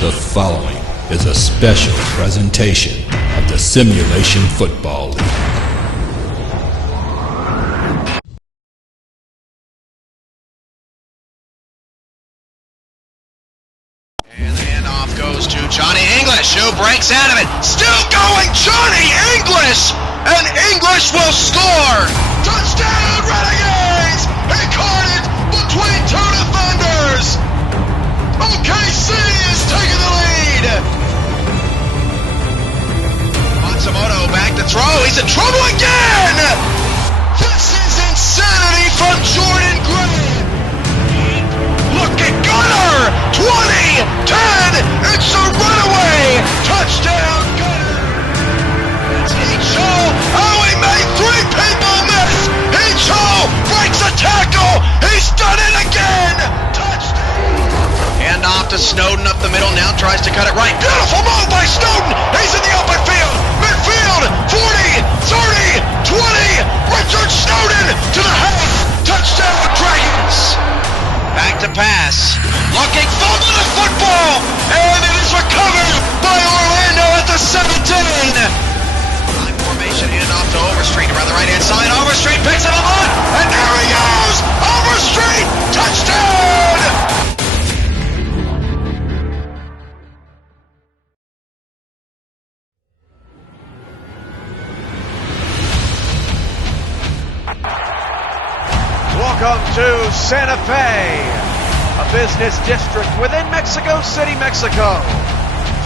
The following is a special presentation of the Simulation Football League. And the handoff goes to Johnny English, who breaks out of it. Still going, Johnny English! And English will score! Touchdown, Renegades! He caught it between two defenders! OKC is taking the lead! Matsumoto back to throw. He's in trouble again! This is insanity from Jordan Gray! Look at Gunner! 20, 10, it's a runaway! Touchdown, Gunner! It's Icho! Oh, he made three people miss! Icho breaks a tackle! He's done it again! Touchdown! Hand off to Snowden up the middle, now tries to cut it right. Beautiful move by Snowden! He's in the open field! Midfield! 40, 30, 20! Richard Snowden to the half! Touchdown, Dragons! Back to pass. Looking fumble the football! And it is recovered by Orlando at the 17! Line formation, hand off to Overstreet around the right-hand side. Overstreet picks it up on, and there he goes! Overstreet! Touchdown! Welcome to Santa Fe, a business district within Mexico City, Mexico.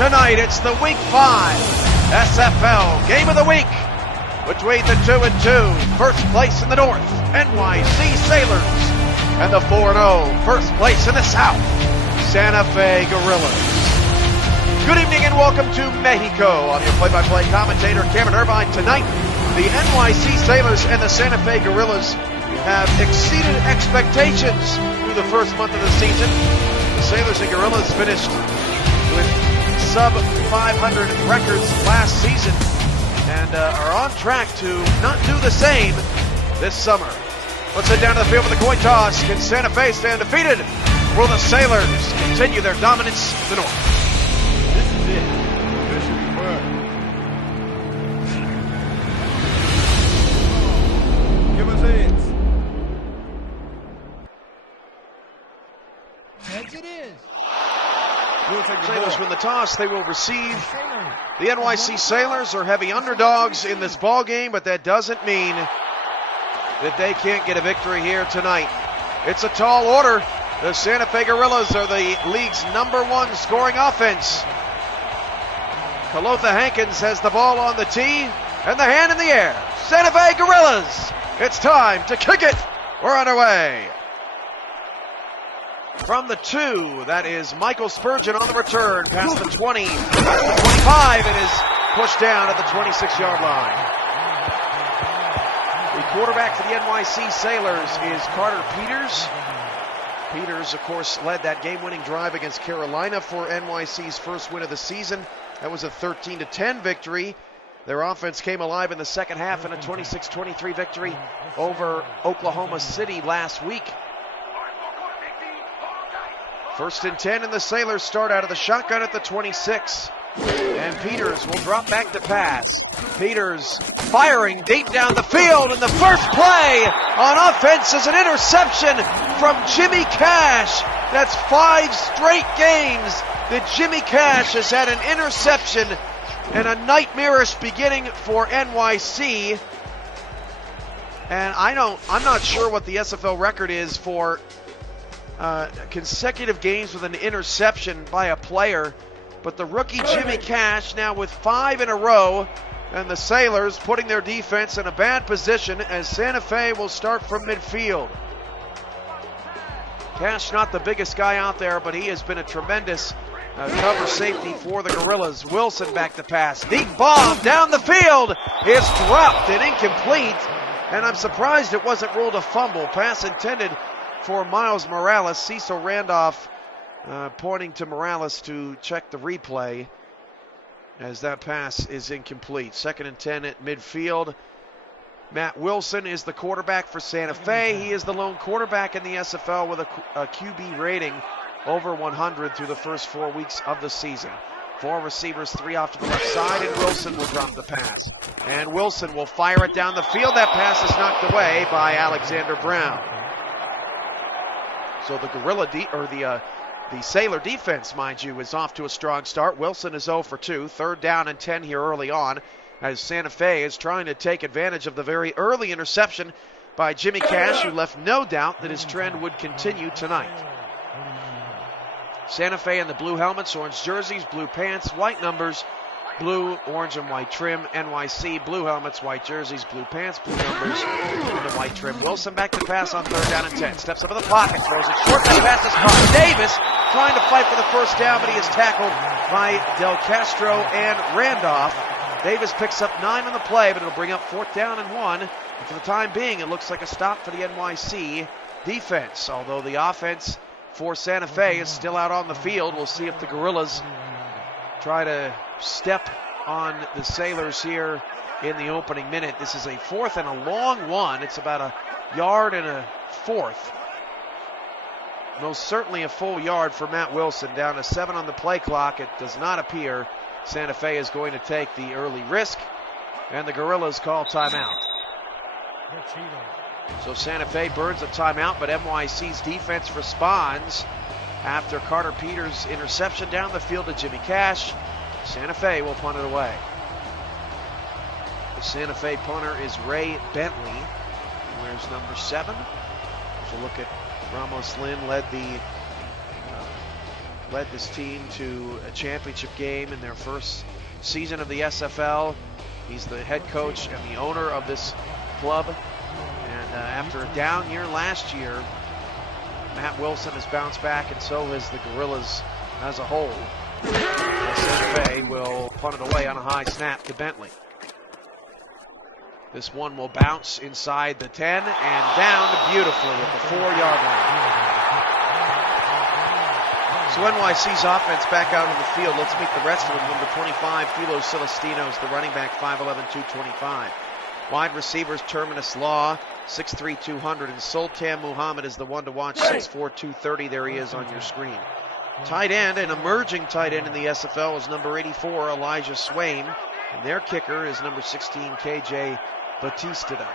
Tonight it's the Week 5 SFL Game of the Week between the 2-2 first place in the North, NYC Sailors, and the 4-0 first place in the South, Santa Fe Gorillas. Good evening and welcome to Mexico. I'm your play-by-play commentator, Cameron Irvine. Tonight, the NYC Sailors and the Santa Fe Gorillas have exceeded expectations through the first month of the season. The Sailors and Gorillas finished with sub-500 records last season and are on track to not do the same this summer. Let's head down to the field for the coin toss. Can Santa Fe stand defeated? Will the Sailors continue their dominance in the North? This is it. This should be fun. Give us heads. Heads it is. We'll take the Sailors ball. win the toss. They will receive. The NYC Sailors are heavy underdogs in this ball game, but that doesn't mean that they can't get a victory here tonight. It's a tall order. The Santa Fe Gorillas are the league's #1 scoring offense. Kalotha Hankins has the ball on the tee and the hand in the air. Santa Fe Gorillas, it's time to kick it. We're underway. From the 2, that is Michael Spurgeon on the return, past the 20, past the 25, and is pushed down at the 26-yard line. The quarterback for the NYC Sailors is Carter Peters. Peters, of course, led that game-winning drive against Carolina for NYC's first win of the season. That was a 13-10 victory. Their offense came alive in the second half in a 26-23 victory over Oklahoma City last week. 1st and 10, and the Sailors start out of the shotgun at the 26. And Peters will drop back to pass. Peters firing deep down the field, and the first play on offense is an interception from Jimmy Cash. That's 5 straight games that Jimmy Cash has had an interception, and a nightmarish beginning for NYC. And I'm not sure what the SFL record is for consecutive games with an interception by a player. But the rookie Jimmy Cash now with 5 in a row, and the Sailors putting their defense in a bad position as Santa Fe will start from midfield. Cash not the biggest guy out there, but he has been a tremendous cover safety for the Gorillas. Wilson back to pass. Deep bomb down the field. It's dropped and incomplete, and I'm surprised it wasn't ruled a fumble. Pass intended for Miles Morales. Cecil Randolph pointing to Morales to check the replay as that pass is incomplete. 2nd and 10 at midfield. Matt Wilson is the quarterback for Santa Fe. He is the lone quarterback in the SFL with a QB rating over 100 through the first 4 weeks of the season. 4 receivers, 3 off to the left side, and Wilson will drop the pass. And Wilson will fire it down the field. That pass is knocked away by Alexander Brown. So the Sailor defense, mind you, is off to a strong start. Wilson is 0 for 2. 3rd down and 10 here early on, as Santa Fe is trying to take advantage of the very early interception by Jimmy Cash, who left no doubt that his trend would continue tonight. Santa Fe in the blue helmets, orange jerseys, blue pants, white numbers, blue, orange, and white trim. NYC, blue helmets, white jerseys, blue pants, blue numbers, and the white trim. Wilson back to pass on 3rd down and 10. Steps up in the pocket, throws it short. That pass is caught. Davis trying to fight for the first down, but he is tackled by Del Castro and Randolph. Davis picks up 9 on the play, but it'll bring up 4th down and 1. And for the time being, it looks like a stop for the NYC defense, although the offense for Santa Fe is still out on the field. We'll see if the Gorillas try to step on the Sailors here in the opening minute. This is a 4th and a long one. It's about a yard and a 4th. Most certainly a full yard for Matt Wilson. Down to 7 on the play clock. It does not appear Santa Fe is going to take the early risk, and the Gorillas call timeout. So Santa Fe burns a timeout, but NYC's defense responds after Carter Peters' interception down the field to Jimmy Cash. Santa Fe will punt it away. The Santa Fe punter is Ray Bentley. He wears number 7. There's a look at Ramos Lynn, led this team to a championship game in their first season of the SFL. He's the head coach and the owner of this club. And after a down year last year, Matt Wilson has bounced back, and so has the Gorillas as a whole. Santa Fe will punt it away on a high snap to Bentley. This one will bounce inside the 10 and down beautifully at the 4-yard line. So NYC's offense back out on the field. Let's meet the rest of them. Number 25, Philo Celestino's the running back, 5'11", 225. Wide receivers, Terminus Law, 6'3", 200, and Sultan Muhammad is the one to watch, 6'4", 230. There he is on your screen. Tight end, an emerging tight end in the SFL, is number 84, Elijah Swain, and their kicker is number 16, KJ Batista.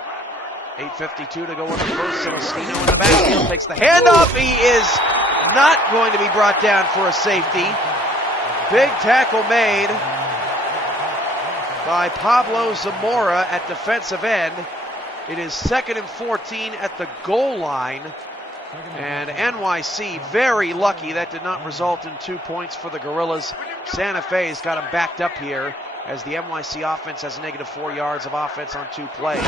8:52 to go in the first. Celestino in the backfield takes the handoff. He is not going to be brought down for a safety. Big tackle made by Pablo Zamora at defensive end. It is 2nd and 14 at the goal line. And NYC very lucky that did not result in 2 points for the Gorillas. Santa Fe's got them backed up here as the NYC offense has negative 4 yards of offense on 2 plays.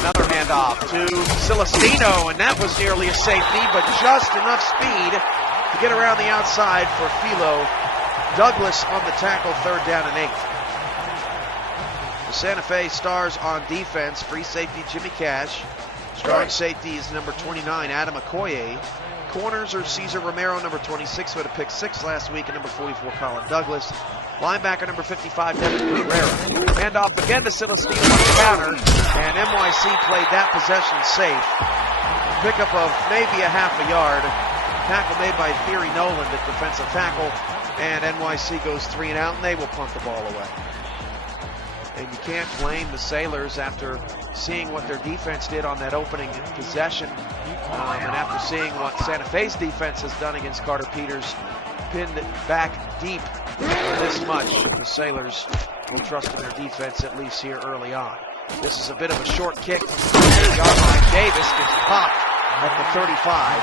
Another handoff to Celestino, and that was nearly a safety, but just enough speed to get around the outside for Philo. Douglas on the tackle, 3rd down and 8. The Santa Fe stars on defense, free safety Jimmy Cash. Strong safety is number 29, Adam Okoye. corners are Cesar Romero, number 26, who had a pick 6 last week, and number 44, Colin Douglas. Linebacker number 55, Devin Pereira. Hand off again to Celestino on the counter, and NYC played that possession safe. Pickup of maybe a half a yard. Tackle made by Thierry Noland at defensive tackle, and NYC goes 3 and out, and they will punt the ball away. And you can't blame the Sailors after seeing what their defense did on that opening possession, and after seeing what Santa Fe's defense has done against Carter Peters, pinned back deep this much. The Sailors will trust in their defense at least here early on. This is a bit of a short kick. Davis gets popped at the 35.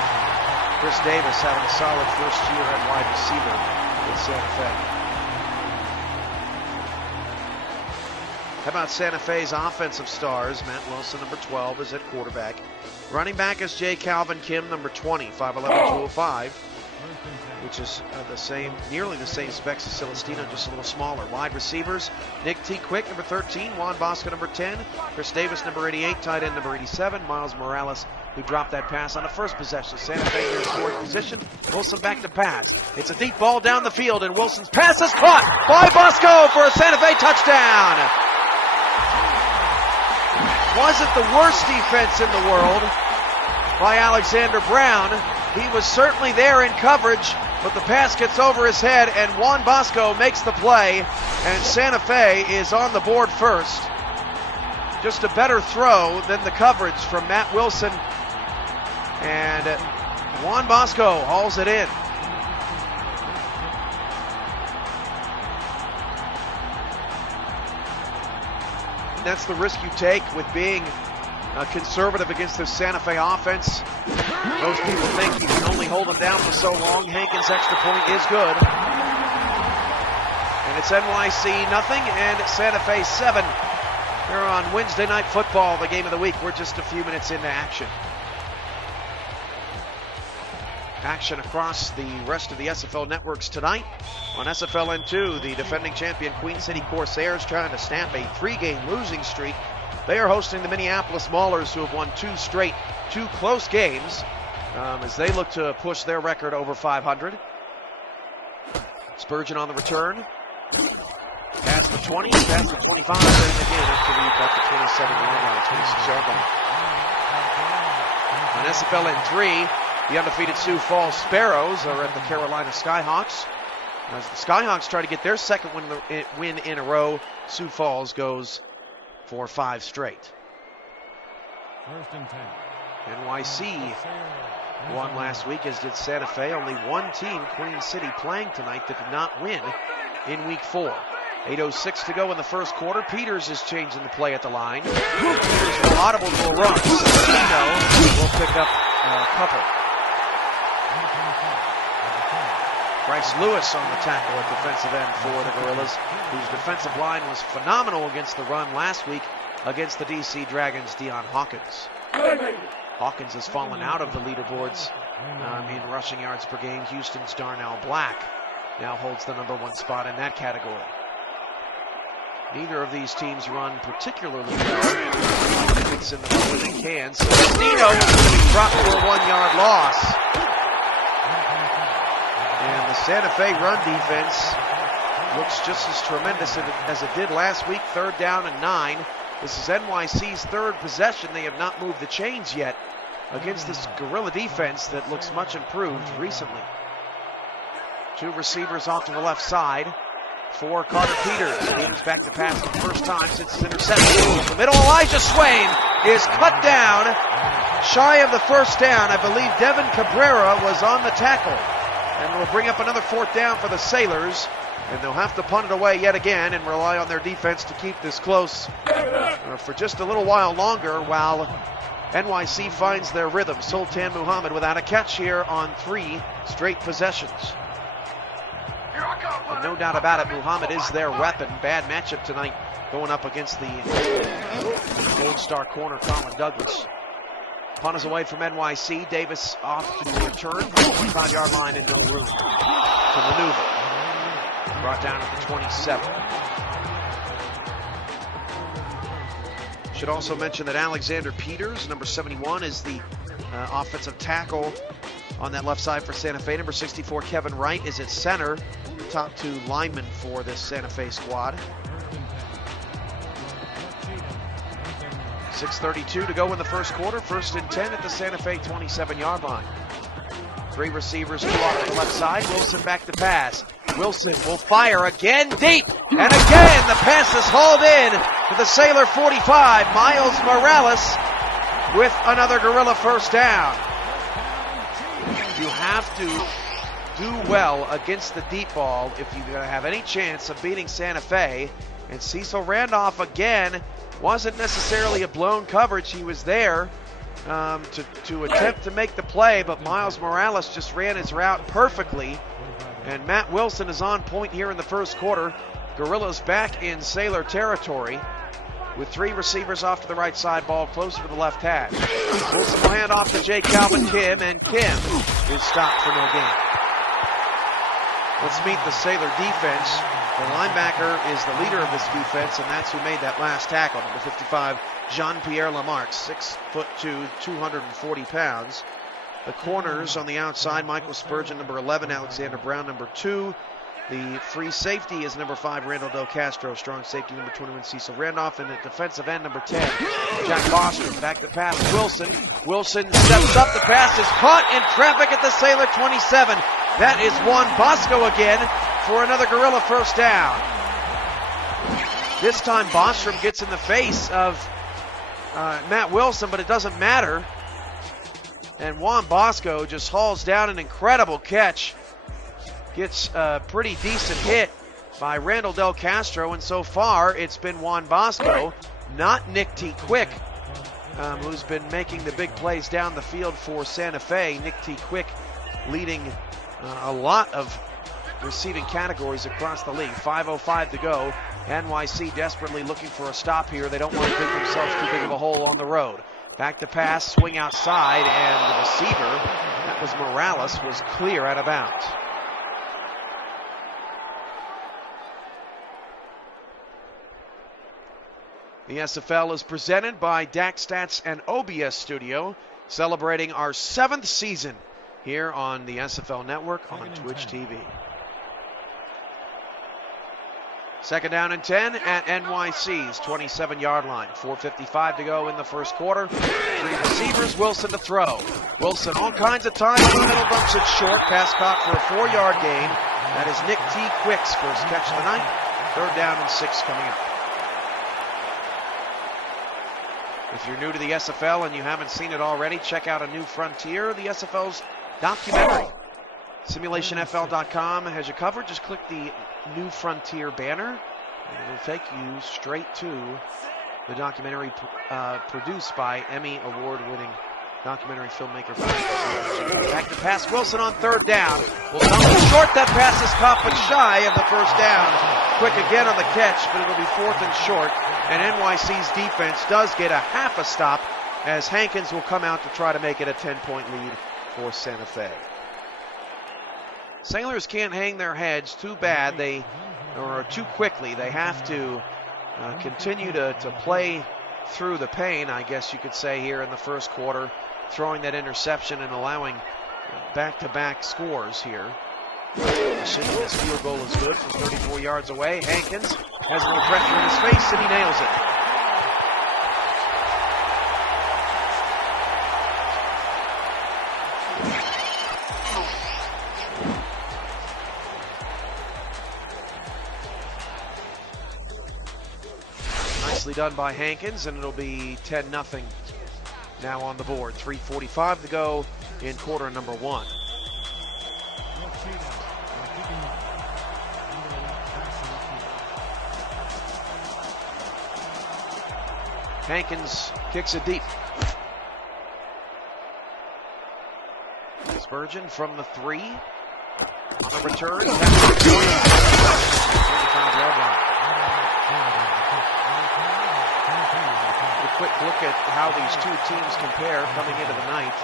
Chris Davis having a solid first year at wide receiver with Santa Fe. How about Santa Fe's offensive stars? Matt Wilson, number 12, is at quarterback. Running back is Jay Calvin Kim, number 20, 5'11", 205, which is nearly the same specs as Celestino, just a little smaller. Wide receivers, Nick T. Quick, number 13, Juan Bosco, number 10, Chris Davis, number 88, tight end, number 87, Miles Morales, who dropped that pass on the first possession. Santa Fe in scoring position. Wilson back to pass. It's a deep ball down the field, and Wilson's pass is caught by Bosco for a Santa Fe touchdown. Wasn't the worst defense in the world by Alexander Brown. He was certainly there in coverage, but the pass gets over his head, and Juan Bosco makes the play, and Santa Fe is on the board first. Just a better throw than the coverage from Matt Wilson, and Juan Bosco hauls it in. That's the risk you take with being conservative against the Santa Fe offense. Most people think you can only hold them down for so long. Hankins' extra point is good. And it's NYC nothing and Santa Fe 7. Here on Wednesday Night Football, the game of the week. We're just a few minutes into action. Action across the rest of the SFL networks tonight. On SFLN2, the defending champion Queen City Corsairs trying to stamp a 3-game losing streak. They are hosting the Minneapolis Maulers, who have won 2 close games as they look to push their record over 500. Spurgeon on the return. Past the 20, past the 25, and again up to the 27-yard line, 26-yard line. On SFLN3, the undefeated Sioux Falls Sparrows are at the Carolina Skyhawks. As the Skyhawks try to get their second win in a row, Sioux Falls goes for 5 straight. First and 10. NYC won last week, as did Santa Fe. Only one team, Queen City, playing tonight that did not win in week 4. 8:06 to go in the first quarter. Peters is changing the play at the line. Peters will audible to a run. Celestino will pick up a couple. Bryce Lewis on the tackle at defensive end for the Gorillas, whose defensive line was phenomenal against the run last week against the DC Dragons' Deion Hawkins. Hawkins has fallen out of the leaderboards in rushing yards per game. Houston's Darnell Black now holds the number 1 spot in that category. Neither of these teams run particularly well. Mix in the ball when they can. Celestino is dropped for a 1-yard loss. And the Santa Fe run defense looks just as tremendous as it did last week. 3rd down and 9. This is NYC's 3rd possession. They have not moved the chains yet against this Gorilla defense that looks much improved recently. 2 receivers off to the left side for Carter Peters. Peters back to pass for the first time since his interception. In the middle, Elijah Swain is cut down shy of the first down. I believe Devin Cabrera was on the tackle. And we'll bring up another 4th down for the Sailors. And they'll have to punt it away yet again and rely on their defense to keep this close for just a little while longer while NYC finds their rhythm. Sultan Muhammad without a catch here on 3 straight possessions. And no doubt about it, Muhammad is their weapon. Bad matchup tonight going up against the Gold Star corner, Colin Douglas. Punt is away from NYC. Davis off to the return from the 25-yard line and no room to maneuver. Brought down at the 27. Should also mention that Alexander Peters, number 71, is the offensive tackle on that left side for Santa Fe. Number 64, Kevin Wright, is at center. Top two linemen for this Santa Fe squad. 6:32 to go in the first quarter. 1st and 10 at the Santa Fe 27-yard line. Three receivers, two off the left side. Wilson back to pass. Wilson will fire again deep. And again, the pass is hauled in to the Sailor 45. Miles Morales with another Gorilla first down. You have to do well against the deep ball if you're going to have any chance of beating Santa Fe. And Cecil Randolph again wasn't necessarily a blown coverage. He was there to attempt to make the play, but Miles Morales just ran his route perfectly. And Matt Wilson is on point here in the first quarter. Gorillas back in Sailor territory with three receivers off to the right side, ball closer to the left hash. Wilson will hand off to J. Calvin Kim, and Kim is stopped for no gain. Let's meet the Sailor defense. The linebacker is the leader of this defense, and that's who made that last tackle. Number 55, Jean-Pierre Lamarck, 6'2", 240 pounds. The corners on the outside, Michael Spurgeon, number 11, Alexander Brown, number 2. The free safety is number 5, Randall Del Castro. Strong safety, number 21, Cecil Randolph. And at defensive end, number 10, Jack Bostrom. Back to pass, Wilson. Wilson steps up. The pass is caught in traffic at the Sailor 27. That is Juan Bosco again for another Gorilla first down. This time, Bostrom gets in the face of Matt Wilson, but it doesn't matter. And Juan Bosco just hauls down an incredible catch. Gets a pretty decent hit by Randall Del Castro, and so far it's been Juan Bosco, not Nick T. Quick, who's been making the big plays down the field for Santa Fe. Nick T. Quick leading a lot of receiving categories across the league. 5:05 to go. NYC desperately looking for a stop here. They don't want to dig themselves too big of a hole on the road. Back to pass, swing outside, and the receiver, that was Morales, was clear out of bounds. The SFL is presented by DAC Stats and OBS Studio, celebrating our 7th season here on the SFL Network on Twitch TV. 2nd down and 10 at NYC's 27-yard line. 4:55 to go in the first quarter. Three receivers, Wilson to throw. Wilson all kinds of time in the middle, dumps it short. Pass caught for a 4-yard gain. That is Nick T. Quick's first catch of the night. 3rd down and 6 coming up. If you're new to the SFL and you haven't seen it already, check out A New Frontier, the SFL's documentary. SimulationFL.com has you covered. Just click the New Frontier banner, and it'll take you straight to the documentary produced by Emmy Award-winning documentary filmmaker. Back to pass, Wilson on 3rd down. Will come short. That pass is caught but shy of the first down. Quick again on the catch, but it'll be 4th and short. And NYC's defense does get a half a stop as Hankins will come out to try to make it a 10-point lead for Santa Fe. Sailors can't hang their heads too bad, or too quickly. They have to continue to play through the pain, I guess you could say, here in the first quarter, throwing that interception and allowing back-to-back scores here. Assuming this field goal is good from 34 yards away. Hankins has no pressure in his face, and he nails it. Nicely done by Hankins, and it'll be 10-0 now on the board. 3:45 to go in quarter number 1. Hankins kicks it deep. Spurgeon from the 3. On the return, a quick look at how these two teams compare coming into the night.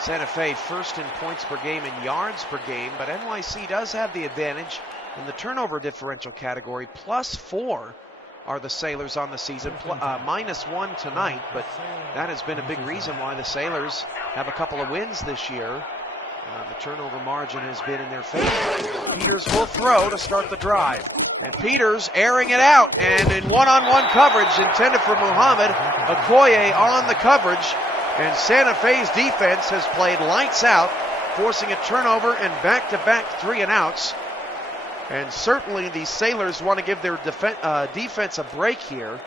Santa Fe first in points per game and yards per game, but NYC does have the advantage in the turnover differential category. +4 are the Sailors on the season, -1 tonight, but that has been a big reason why the Sailors have a couple of wins this year. The turnover margin has been in their favor. Peters will throw to start the drive. And Peters airing it out, and in one-on-one coverage intended for Muhammad, Okoye on the coverage, and Santa Fe's defense has played lights out, forcing a turnover and back-to-back 3-and-outs. And certainly the Sailors want to give their defense a break here.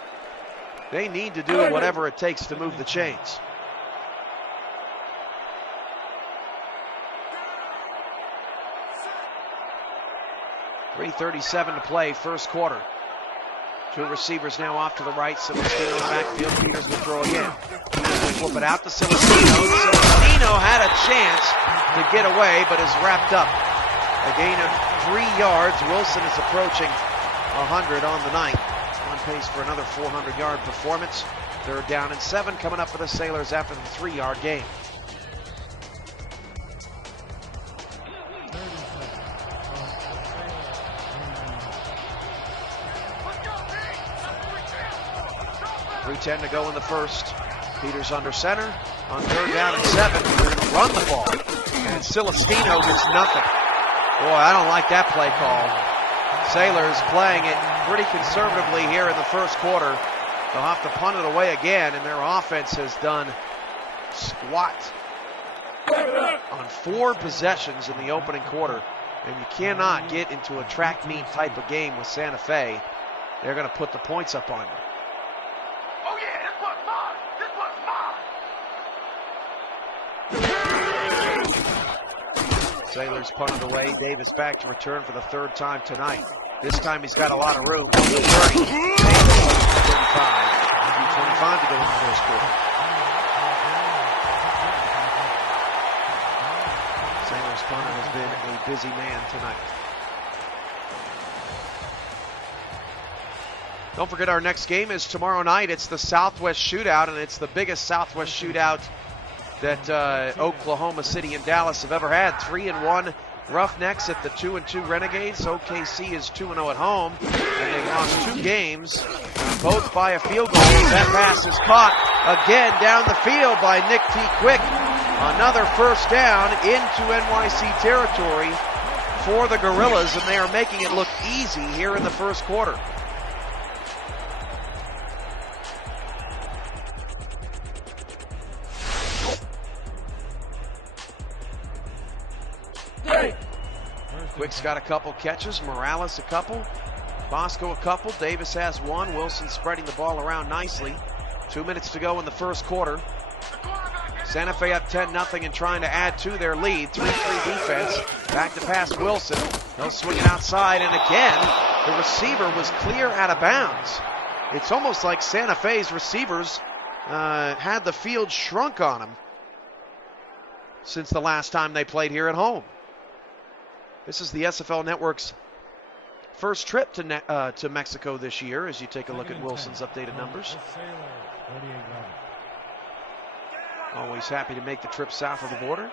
They need to do whatever it takes to move the chains. .337 to play, first quarter. Two receivers now off to the right. Celestino in the backfield. Peters will throw again. Flip it out to Celestino. Celestino had a chance to get away, but is wrapped up. A gain of 3 yards. Wilson is approaching 100 on the night. On pace for another 400-yard performance. 3rd down and 7 coming up for the Sailors after the 3-yard gain. .310 to go in the first. Peters under center. On 3rd down and 7. They're going to run the ball. And Celestino gets nothing. Boy, I don't like that play call. Sailors playing it pretty conservatively here in the first quarter. They'll have to punt it away again, and their offense has done squat on 4 possessions in the opening quarter. And you cannot get into a track meet type of game with Santa Fe. They're going to put the points up on you. Sailors punted away. Davis back to return for the 3rd time tonight. This time he's got a lot of room. 30. 25 to go in the first quarter. Sailors punter has been a busy man tonight. Don't forget our next game is tomorrow night. It's the Southwest Shootout, and it's the biggest Southwest Shootout that Oklahoma City and Dallas have ever had. 3-1 Roughnecks at the 2-2 Renegades. OKC is 2-0 at home, and they've lost 2 games, both by a field goal. That pass is caught again down the field by Nick T. Quick. Another first down into NYC territory for the Gorillas, and they are making it look easy here in the first quarter. Quick's got a couple catches, Morales a couple, Bosco a couple, Davis has 1, Wilson spreading the ball around nicely. 2 minutes to go in the first quarter. Santa Fe up 10-0 and trying to add to their lead. 3-3 defense, back to pass Wilson. He'll swing it outside, and again, the receiver was clear out of bounds. It's almost like Santa Fe's receivers had the field shrunk on them since the last time they played here at home. This is the SFL Network's first trip to Mexico this year, as you take a look at Wilson's updated numbers. Always happy to make the trip south of the border.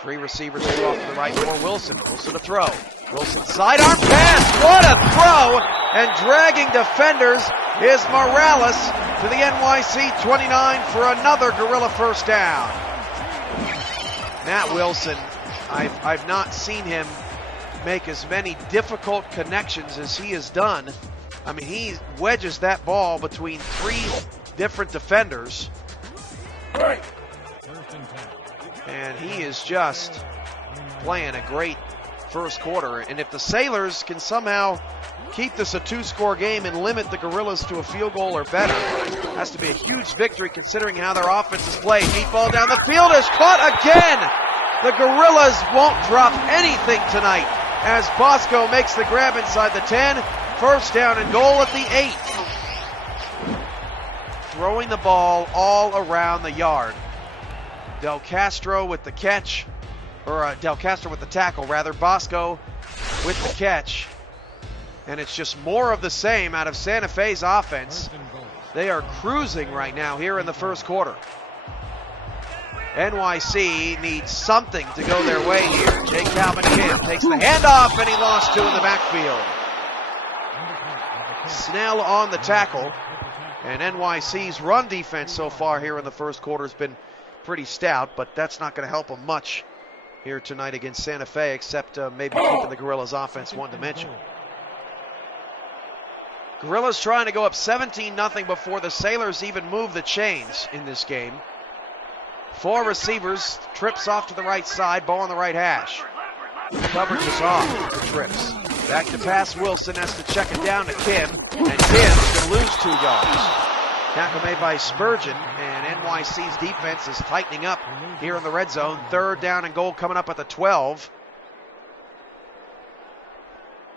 3 receivers off to the right for Wilson. Wilson to throw. Wilson sidearm pass. What a throw! And dragging defenders is Morales to the NYC 29 for another Gorilla first down. Matt Wilson, I've not seen him make as many difficult connections as he has done. I mean, he wedges that ball between 3 different defenders. And he is just playing a great first quarter. And if the Sailors can somehow keep this a 2-score game and limit the Gorillas to a field goal or better, has to be a huge victory considering how their offense is played. Deep ball down the field is caught again. The Gorillas won't drop anything tonight as Bosco makes the grab inside the 10. First down and goal at the 8. Throwing the ball all around the yard. Del Castro with the catch, or Del Castro with the tackle rather. Bosco with the catch. And it's just more of the same out of Santa Fe's offense. They are cruising right now here in the first quarter. NYC needs something to go their way here. Jake Calvin Camp takes the handoff, and he lost 2 in the backfield. Snell on the tackle. And NYC's run defense so far here in the first quarter has been pretty stout, but that's not going to help them much here tonight against Santa Fe, except maybe keeping the Gorillas' offense one-dimensional. Gorillas trying to go up 17-0 before the Sailors even move the chains in this game. 4 receivers, trips off to the right side, ball on the right hash. Coverage is off for trips. Back to pass, Wilson has to check it down to Kim, and Kim's going to lose 2 yards. Tackle made by Spurgeon, and NYC's defense is tightening up here in the red zone. 3rd down and goal coming up at the 12.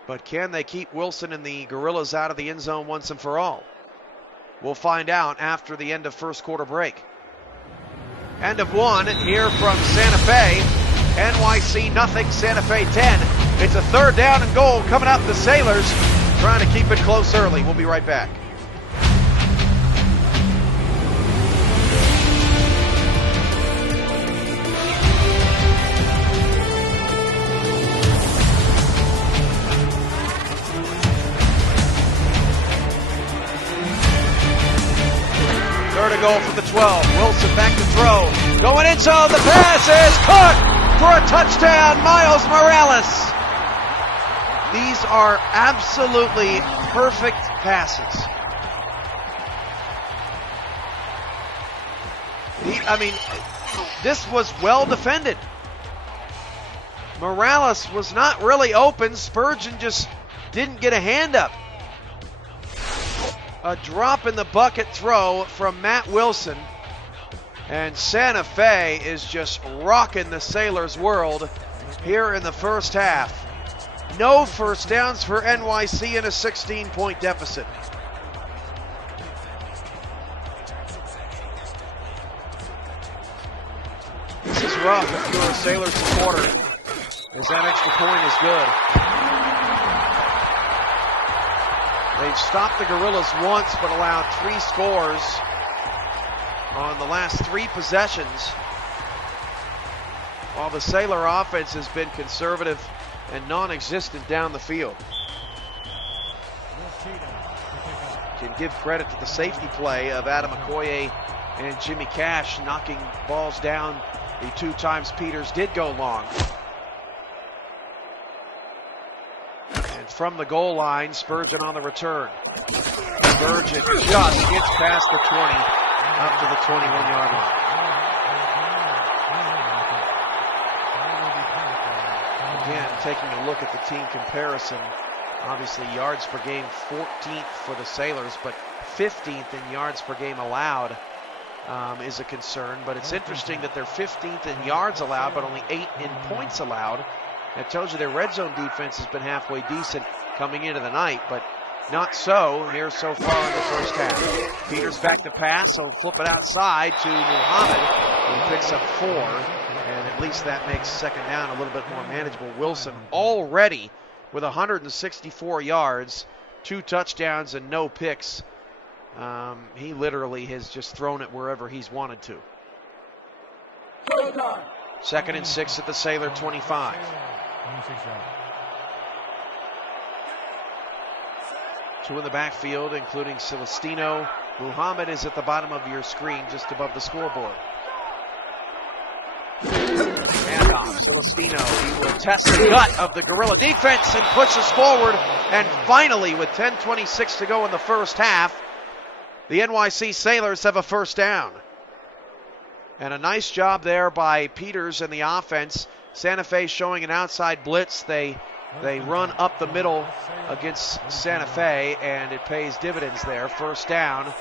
But can they keep Wilson and the Gorillas out of the end zone once and for all? We'll find out after the end of first quarter break. End of 1 here from Santa Fe. NYC nothing, Santa Fe 10. It's a 3rd down and goal coming up. The Sailors trying to keep it close early. We'll be right back. Third and goal from the 12. Wilson back to throw. Going in zone. The pass is caught for a touchdown. Miles Morales. These are absolutely perfect passes. This was well defended. Morales was not really open. Spurgeon just didn't get a hand up. A drop in the bucket throw from Matt Wilson. And Santa Fe is just rocking the Sailors' world here in the first half. No first downs for NYC in a 16-point deficit. This is rough if you're a Sailor supporter, as that extra point is good. They've stopped the Gorillas once, but allowed 3 scores on the last 3 possessions, while the Sailor offense has been conservative and non-existent down the field. Can give credit to the safety play of Adam Okoye and Jimmy Cash, knocking balls down the 2 times Peters did go long. And from the goal line, Spurgeon on the return. Spurgeon just gets past the 20, up to the 21-yard line. Again, taking a look at the team comparison, obviously yards per game 14th for the Sailors, but 15th in yards per game allowed is a concern. But it's interesting that they're 15th in yards allowed, but only 8 in points allowed. That tells you their red zone defense has been halfway decent coming into the night, but not so here so far in the first half. Peters back to pass, so flip it outside to Muhammad, who picks up 4, and at least that makes 2nd down a little bit more manageable. Wilson already with 164 yards, 2 touchdowns, and no picks. He literally has just thrown it wherever he's wanted to. 2nd and 6 at the Sailor 25. 2 in the backfield, including Celestino. Muhammad is at the bottom of your screen, just above the scoreboard. Handoff, Celestino. He will test the gut of the Gorilla defense and pushes forward. And finally, with 10:26 to go in the first half, the NYC Sailors have a first down. And a nice job there by Peters and the offense. Santa Fe showing an outside blitz. They run up the middle against Santa Fe, and it pays dividends there. First down,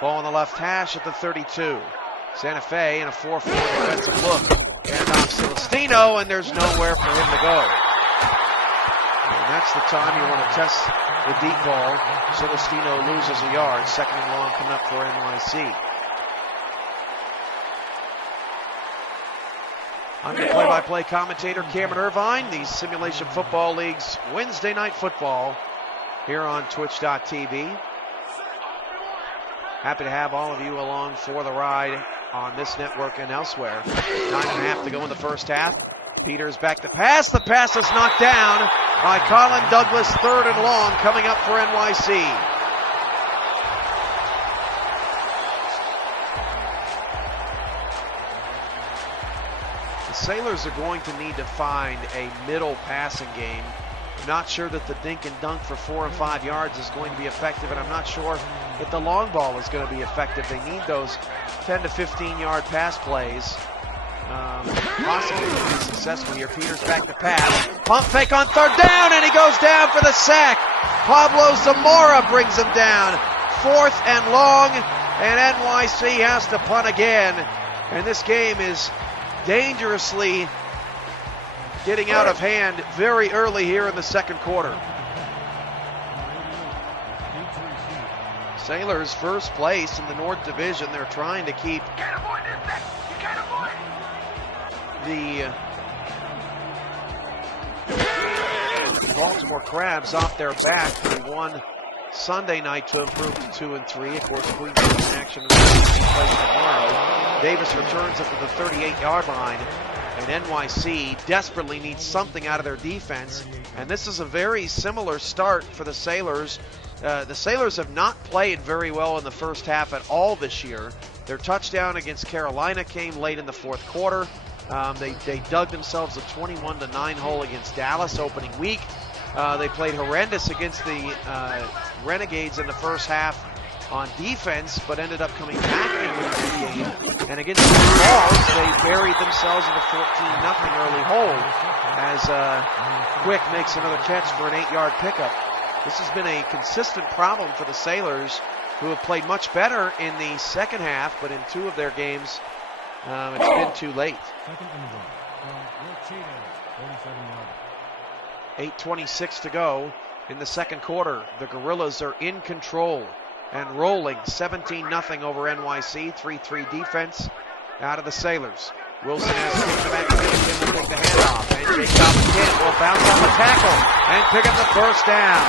ball on the left hash at the 32. Santa Fe in a 4-4 defensive look. Handoff Celestino, and there's nowhere for him to go. And that's the time you want to test the deep ball. Celestino loses a yard. 2nd and long coming up for NYC. I'm your play-by-play commentator, Cameron Irvine. The Simulation Football League's Wednesday Night Football here on Twitch.tv. Happy to have all of you along for the ride on this network and elsewhere. 9.5 to go in the first half. Peters back to pass. The pass is knocked down by Colin Douglas. 3rd and long coming up for NYC. Sailors are going to need to find a middle passing game. I'm not sure that the dink and dunk for 4 and 5 yards is going to be effective, and I'm not sure that the long ball is going to be effective. They need those 10 to 15 yard pass plays. Possibly to be successful here. Peters back to pass. Pump fake on third down, and he goes down for the sack. Pablo Zamora brings him down. 4th and long, and NYC has to punt again. And this game is dangerously getting out of hand very early here in the second quarter. Sailors first place in the North Division. They're trying to keep the Baltimore Crabs off their back. They won Sunday night to improve to 2-3. Of course, Queensbridge in action tomorrow. Davis returns up to the 38-yard line, and NYC desperately needs something out of their defense. And this is a very similar start for the Sailors. The Sailors have not played very well in the first half at all this year. Their touchdown against Carolina came late in the fourth quarter. They dug themselves a 21-9 hole against Dallas opening week. They played horrendous against the Renegades in the first half on defense, but ended up coming back into the game. And against the Balls, they buried themselves in the 14-0 early hole as Quick makes another catch for an 8-yard pickup. This has been a consistent problem for the Sailors, who have played much better in the second half, but in 2 of their games, it's been too late. 8:26 to go in the second quarter. The Gorillas are in control and rolling 17-0 over NYC. 3-3 defense out of the Sailors. Wilson has to take the back. Kim will take the handoff, and Jacob Kim will bounce on the tackle and pick up the first down.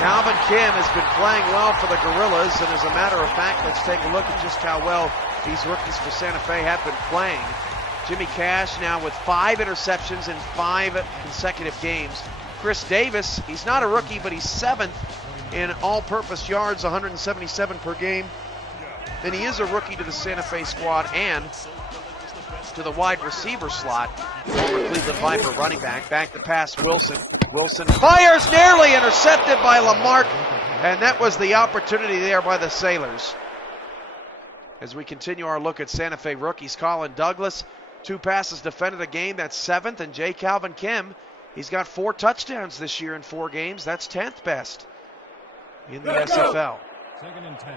Calvin Kim has been playing well for the Gorillas, and as a matter of fact, let's take a look at just how well these rookies for Santa Fe have been playing. Jimmy Cash now with 5 interceptions in 5 consecutive games. Chris Davis, he's not a rookie, but he's 7th in all-purpose yards, 177 per game. And he is a rookie to the Santa Fe squad and to the wide receiver slot. Former Cleveland Viper running back to pass Wilson. Wilson fires, nearly intercepted by Lamarck, and that was the opportunity there by the Sailors. As we continue our look at Santa Fe rookies, Colin Douglas, 2 passes defended a game, that's 7th, and J. Calvin Kim, he's got 4 touchdowns this year in 4 games, that's 10th best in the SFL. 2nd and 10.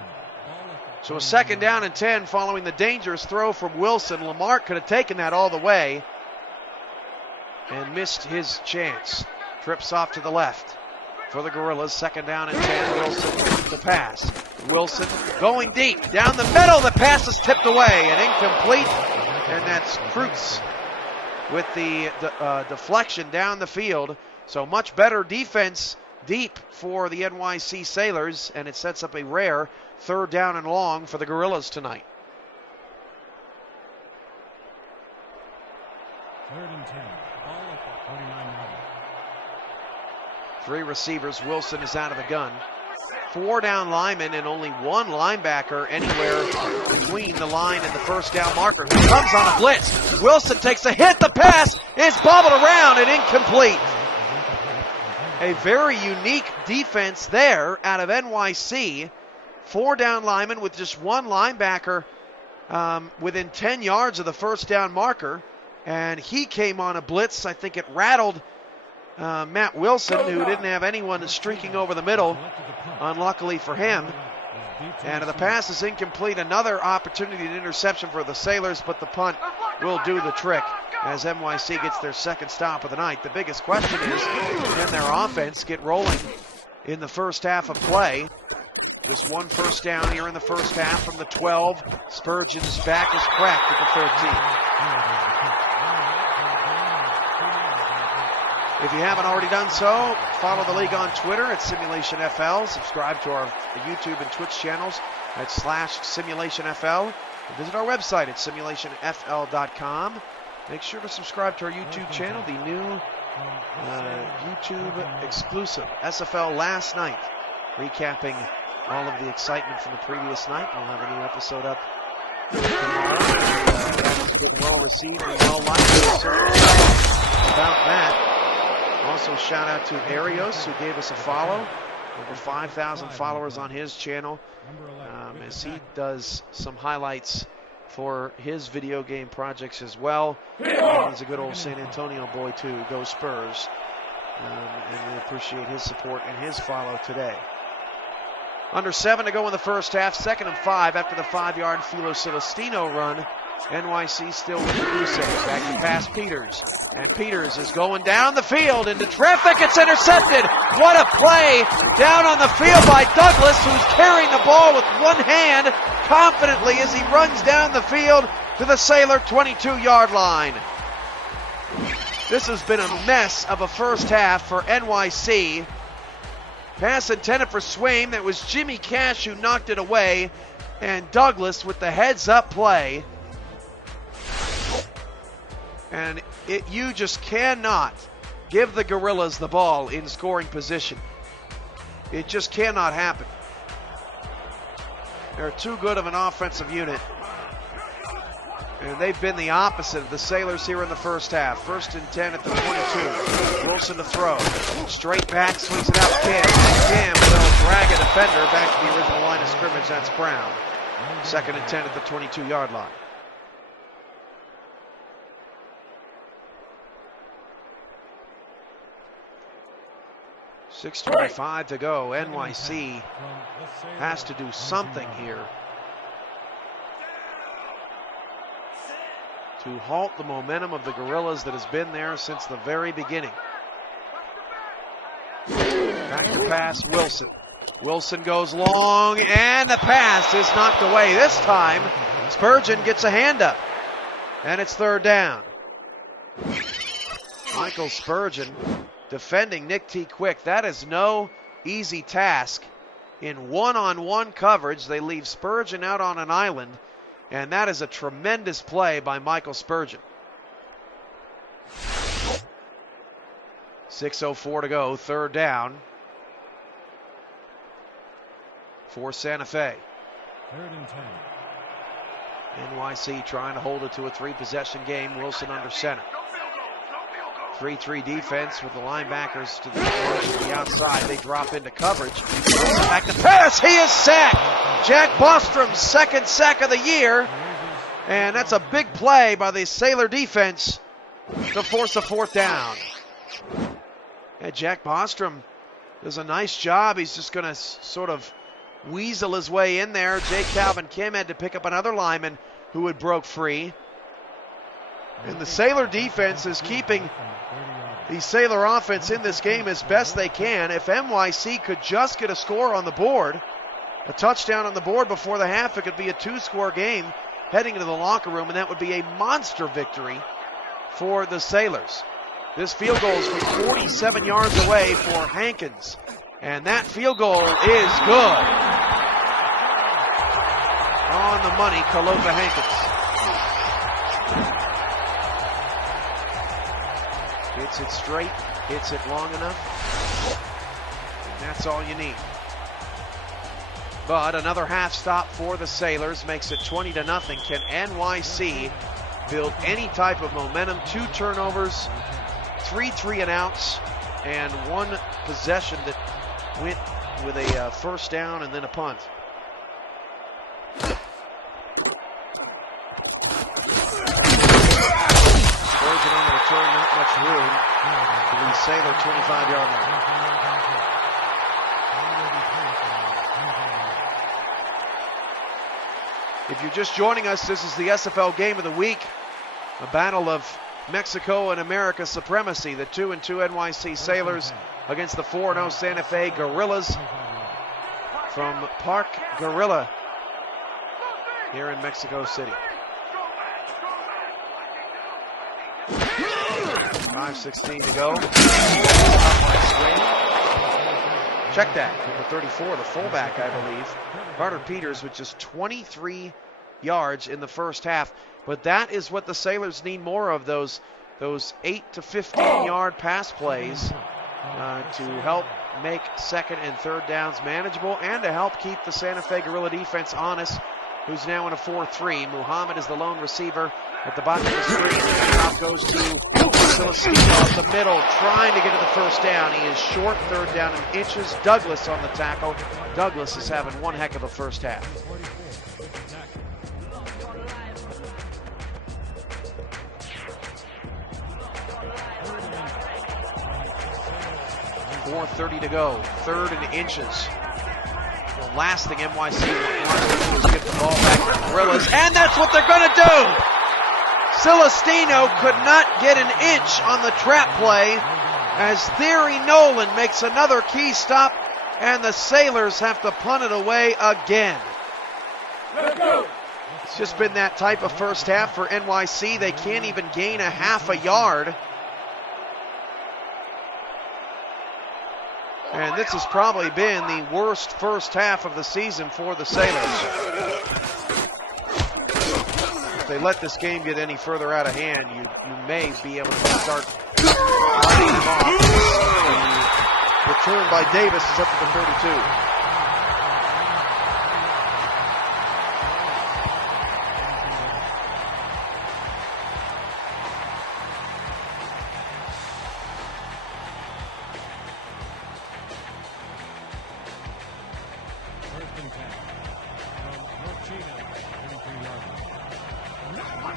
So a 2nd down and 10 following the dangerous throw from Wilson. Lamarck could have taken that all the way and missed his chance. Trips off to the left for the Gorillas. 2nd down and 10. Wilson the pass. Wilson going deep down the middle. The pass is tipped away and incomplete. And that's Kreutz with the deflection down the field. So much better defense deep for the NYC Sailors, and it sets up a rare 3rd down and long for the Gorillas tonight. 3rd and 10. Ball at the 49-yard. 3 receivers. Wilson is out of the gun. 4 down linemen and only 1 linebacker anywhere between the line and the first down marker. Who comes on a blitz. Wilson takes a hit. The pass is bobbled around and incomplete. A very unique defense there out of NYC. 4 down linemen with just 1 linebacker within 10 yards of the first down marker. And he came on a blitz. I think it rattled Matt Wilson, who didn't have anyone streaking over the middle, unluckily for him. And the pass is incomplete. Another opportunity to interception for the Sailors, but the punt will do the trick as NYC gets their 2nd stop of the night. The biggest question is, can their offense get rolling in the first half of play? Just 1 first down here in the first half from the 12. Spurgeon's back is cracked at the 13. If you haven't already done so, follow the league on Twitter at SimulationFL. Subscribe to our YouTube and Twitch channels at /SimulationFL. And visit our website at simulationfl.com. Make sure to subscribe to our YouTube channel, the new YouTube exclusive SFL Last Night, recapping all of the excitement from the previous night. We'll have a new episode up That's been well received and well liked. Certainly about that. Also, shout out to Arios, who gave us a follow. Over 5,000 followers on his channel, as he does some highlights for his video game projects as well. He's a good old San Antonio boy too. Go Spurs. And we appreciate his support and his follow today. Under 7 to go in the first half. 2nd and 5 after the 5-yard Philo Celestino run. NYC still with the goose egg. Back to pass Peters. And Peters is going down the field into traffic. It's intercepted. What a play down on the field by Douglas, who's carrying the ball with one hand confidently as he runs down the field to the Sailor 22-yard line. This has been a mess of a first half for NYC. Pass intended for Swaim. That was Jimmy Cash who knocked it away. And Douglas with the heads-up play. And you just cannot give the Gorillas the ball in scoring position. It just cannot happen. They're too good of an offensive unit. And they've been the opposite of the Sailors here in the first half. 1st and 10 at the 22. Wilson to throw. Straight back, swings it out Kim. Kim will drag a defender back to the original line of scrimmage. That's Brown. 2nd and 10 at the 22-yard line. 6:25 to go. NYC has to do something here to halt the momentum of the Gorillas that has been there since the very beginning. Back to pass, Wilson. Wilson goes long, and the pass is knocked away. This time, Spurgeon gets a hand up, and it's 3rd down. Michael Spurgeon defending Nick T. Quick. That is no easy task. In one-on-one coverage, they leave Spurgeon out on an island, and that is a tremendous play by Michael Spurgeon. 6:04 to go, 3rd down for Santa Fe. 3rd and 10. NYC trying to hold it to a 3-possession game. Wilson under center. 3-3 defense with the linebackers to the outside. They drop into coverage. Wilson back to pass. He is sacked. Jack Bostrom's 2nd sack of the year. And that's a big play by the Sailor defense to force a 4th down. Yeah, Jack Bostrom does a nice job. He's just going to sort of weasel his way in there. Jay Calvin Kim had to pick up another lineman who had broke free. And the Sailor defense is keeping the Sailor offense in this game as best they can. If NYC could just get a score on the board, a touchdown on the board before the half, it could be a 2-score game heading into the locker room, and that would be a monster victory for the Sailors. This field goal is from 47 yards away for Hankins, and that field goal is good. On the money, Kalofa Hankins. Hits it straight, hits it long enough, and that's all you need. But another half stop for the Sailors makes it 20-0. Can NYC build any type of momentum? 2 turnovers, 3 3-and-outs, and 1 possession that went with a 1st down and then a punt. Spurgeon on the return, not much room to the Sailor 25-yard line. If you're just joining us, this is the SFL Game of the Week, a battle of Mexico and America supremacy. The 2-2 NYC Sailors against the 4-0 Santa Fe Gorillas from Park Gorilla here in Mexico City. 5:16 to go. Check that, number 34, the fullback, I believe. Carter Peters with just 23 yards in the first half. But that is what the Sailors need more of, those 8 to 15-yard pass plays to help make 2nd and 3rd downs manageable and to help keep the Santa Fe Gorilla defense honest who's now in a 4-3. Muhammad is the lone receiver at the bottom of the screen. The top goes to Celestino up the middle, trying to get to the first down. He is short, 3rd down and inches. Douglas on the tackle. Douglas is having one heck of a first half. 4:30 to go, 3rd and inches. The last thing NYC wanted to do is get the ball back to the Gorillas, and that's what they're going to do! Celestino could not get an inch on the trap play as Theory Nolan makes another key stop, and the Sailors have to punt it away again. It's just been that type of first half for NYC. They can't even gain a half a yard. And this has probably been the worst first half of the season for the Sailors. If they let this game get any further out of hand, you may be able to start running them off. The return by Davis is up to the 32.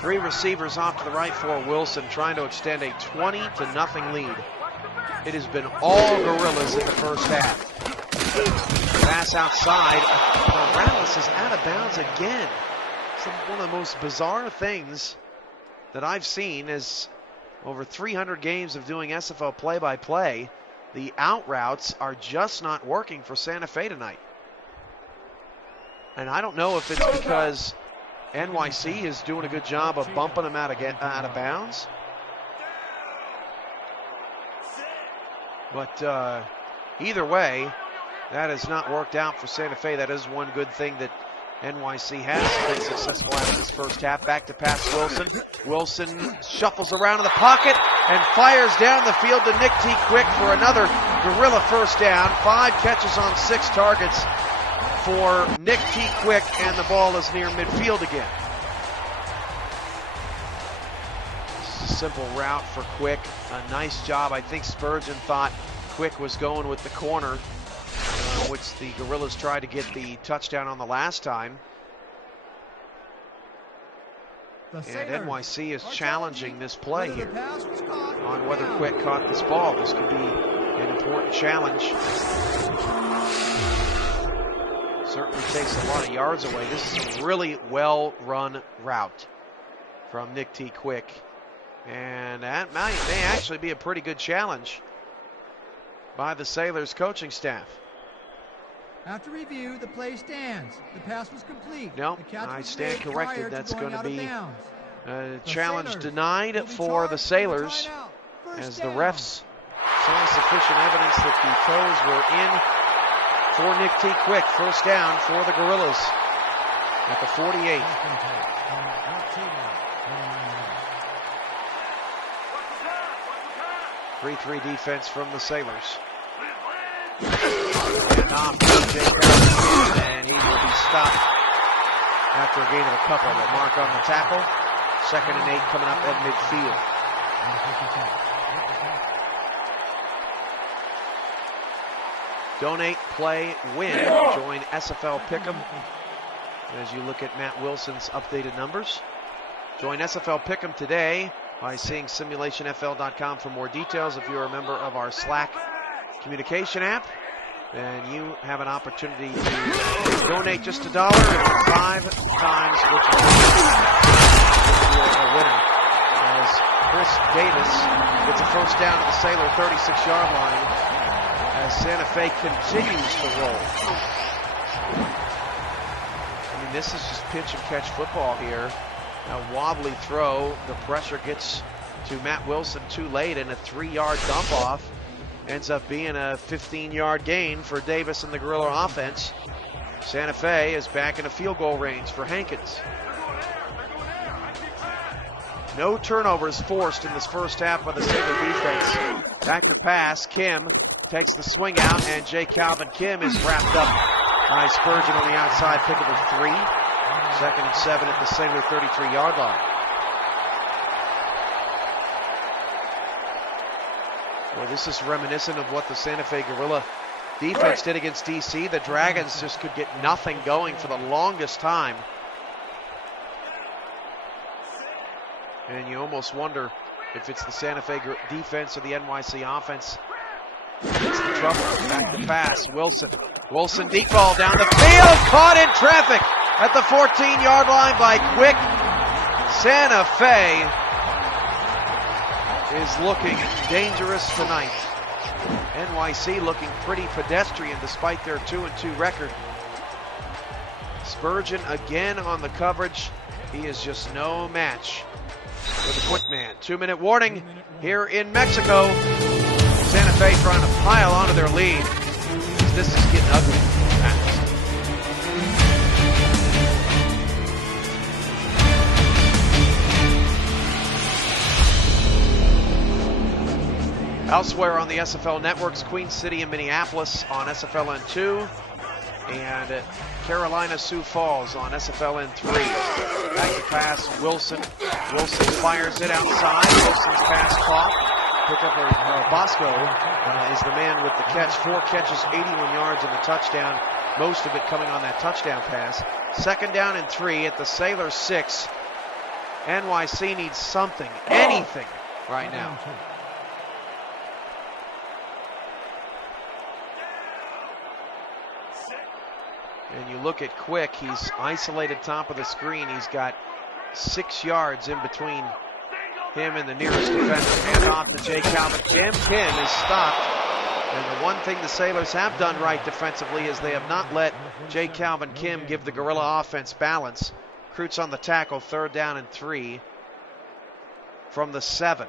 Three receivers off to the right for Wilson, trying to extend a 20-0 lead. It has been all Gorillas in the first half. Pass outside. Morales is out of bounds again. It's one of the most bizarre things that I've seen is over 300 games of doing SFL play-by-play. The out routes are just not working for Santa Fe tonight. And I don't know if it's because NYC is doing a good job of bumping them out of bounds. But either way, that has not worked out for Santa Fe. That is one good thing that NYC has been successful at in this first half. Back to pass Wilson. Wilson shuffles around in the pocket and fires down the field to Nick T. Quick for another Gorilla first down. 5 catches on 6 targets for Nick T. Quick, and the ball is near midfield again. Simple route for Quick. A nice job. I think Spurgeon thought Quick was going with the corner, which the Gorillas tried to get the touchdown on the last time. And NYC is challenging this play here on whether Quick caught this ball. This could be an important challenge. Certainly takes a lot of yards away. This is a really well-run route from Nick T. Quick. And that may actually be a pretty good challenge by the Sailors coaching staff. After review, the play stands. The pass was complete. No, I stand corrected. That's going to be a challenge denied for the Sailors as the refs saw sufficient evidence that the toes were in for Nick T. Quick. First down for the Gorillas at the 48. 3-3 defense from the Sailors. And he will be stopped after a gain of a couple. The mark on the tackle. 2nd and 8 coming up at midfield. Donate, play, win. Join SFL Pick'em as you look at Matt Wilson's updated numbers. Join SFL Pick'em today by seeing simulationfl.com for more details. If you're a member of our Slack communication app, then you have an opportunity to donate just $1 and 5 times, which is a winner. As Chris Davis gets a first down at the Sailor 36-yard line as Santa Fe continues to roll. I mean, this is just pitch and catch football here. A wobbly throw. The pressure gets to Matt Wilson too late, and a 3-yard dump off ends up being a 15-yard gain for Davis and the Gorilla offense. Santa Fe is back in a field goal range for Hankins. No turnovers forced in this first half by the Sailor defense. Back to pass. Kim takes the swing out, and J. Calvin Kim is wrapped up by Spurgeon on the outside, pick up a 3. 2nd and 7 at the Sailor 33-yard line. Well, this is reminiscent of what the Santa Fe Guerrilla defense did against DC. The Dragons just could get nothing going for the longest time. And you almost wonder if it's the Santa Fe defense or the NYC offense. It's the trouble. Back to pass. Wilson deep ball down the field. Caught in traffic at the 14-yard line by Quick. Santa Fe is looking dangerous tonight. NYC looking pretty pedestrian despite their 2-2 record. Spurgeon again on the coverage. He is just no match for the quick man. 2-minute warning here in Mexico. Santa Fe trying to pile onto their lead. This is getting ugly fast. Elsewhere on the SFL networks, Queen City and Minneapolis on SFLN2, and Carolina Sioux Falls on SFLN3. Back to pass, Wilson. Wilson fires it outside. Wilson's pass caught. Pick up Bosco is the man with the catch. 4 catches, 81 yards and a touchdown. Most of it coming on that touchdown pass. 2nd down and 3 at the Sailor 6. NYC needs something, anything right now. And you look at Quick, he's isolated top of the screen. He's got 6 yards in between him and the nearest defender. Hand off to Jay Calvin Kim. Kim is stopped. And the one thing the Sailors have done right defensively is they have not let Jay Calvin Kim give the Guerrilla offense balance. Croots on the tackle, 3rd down and 3 from the 7.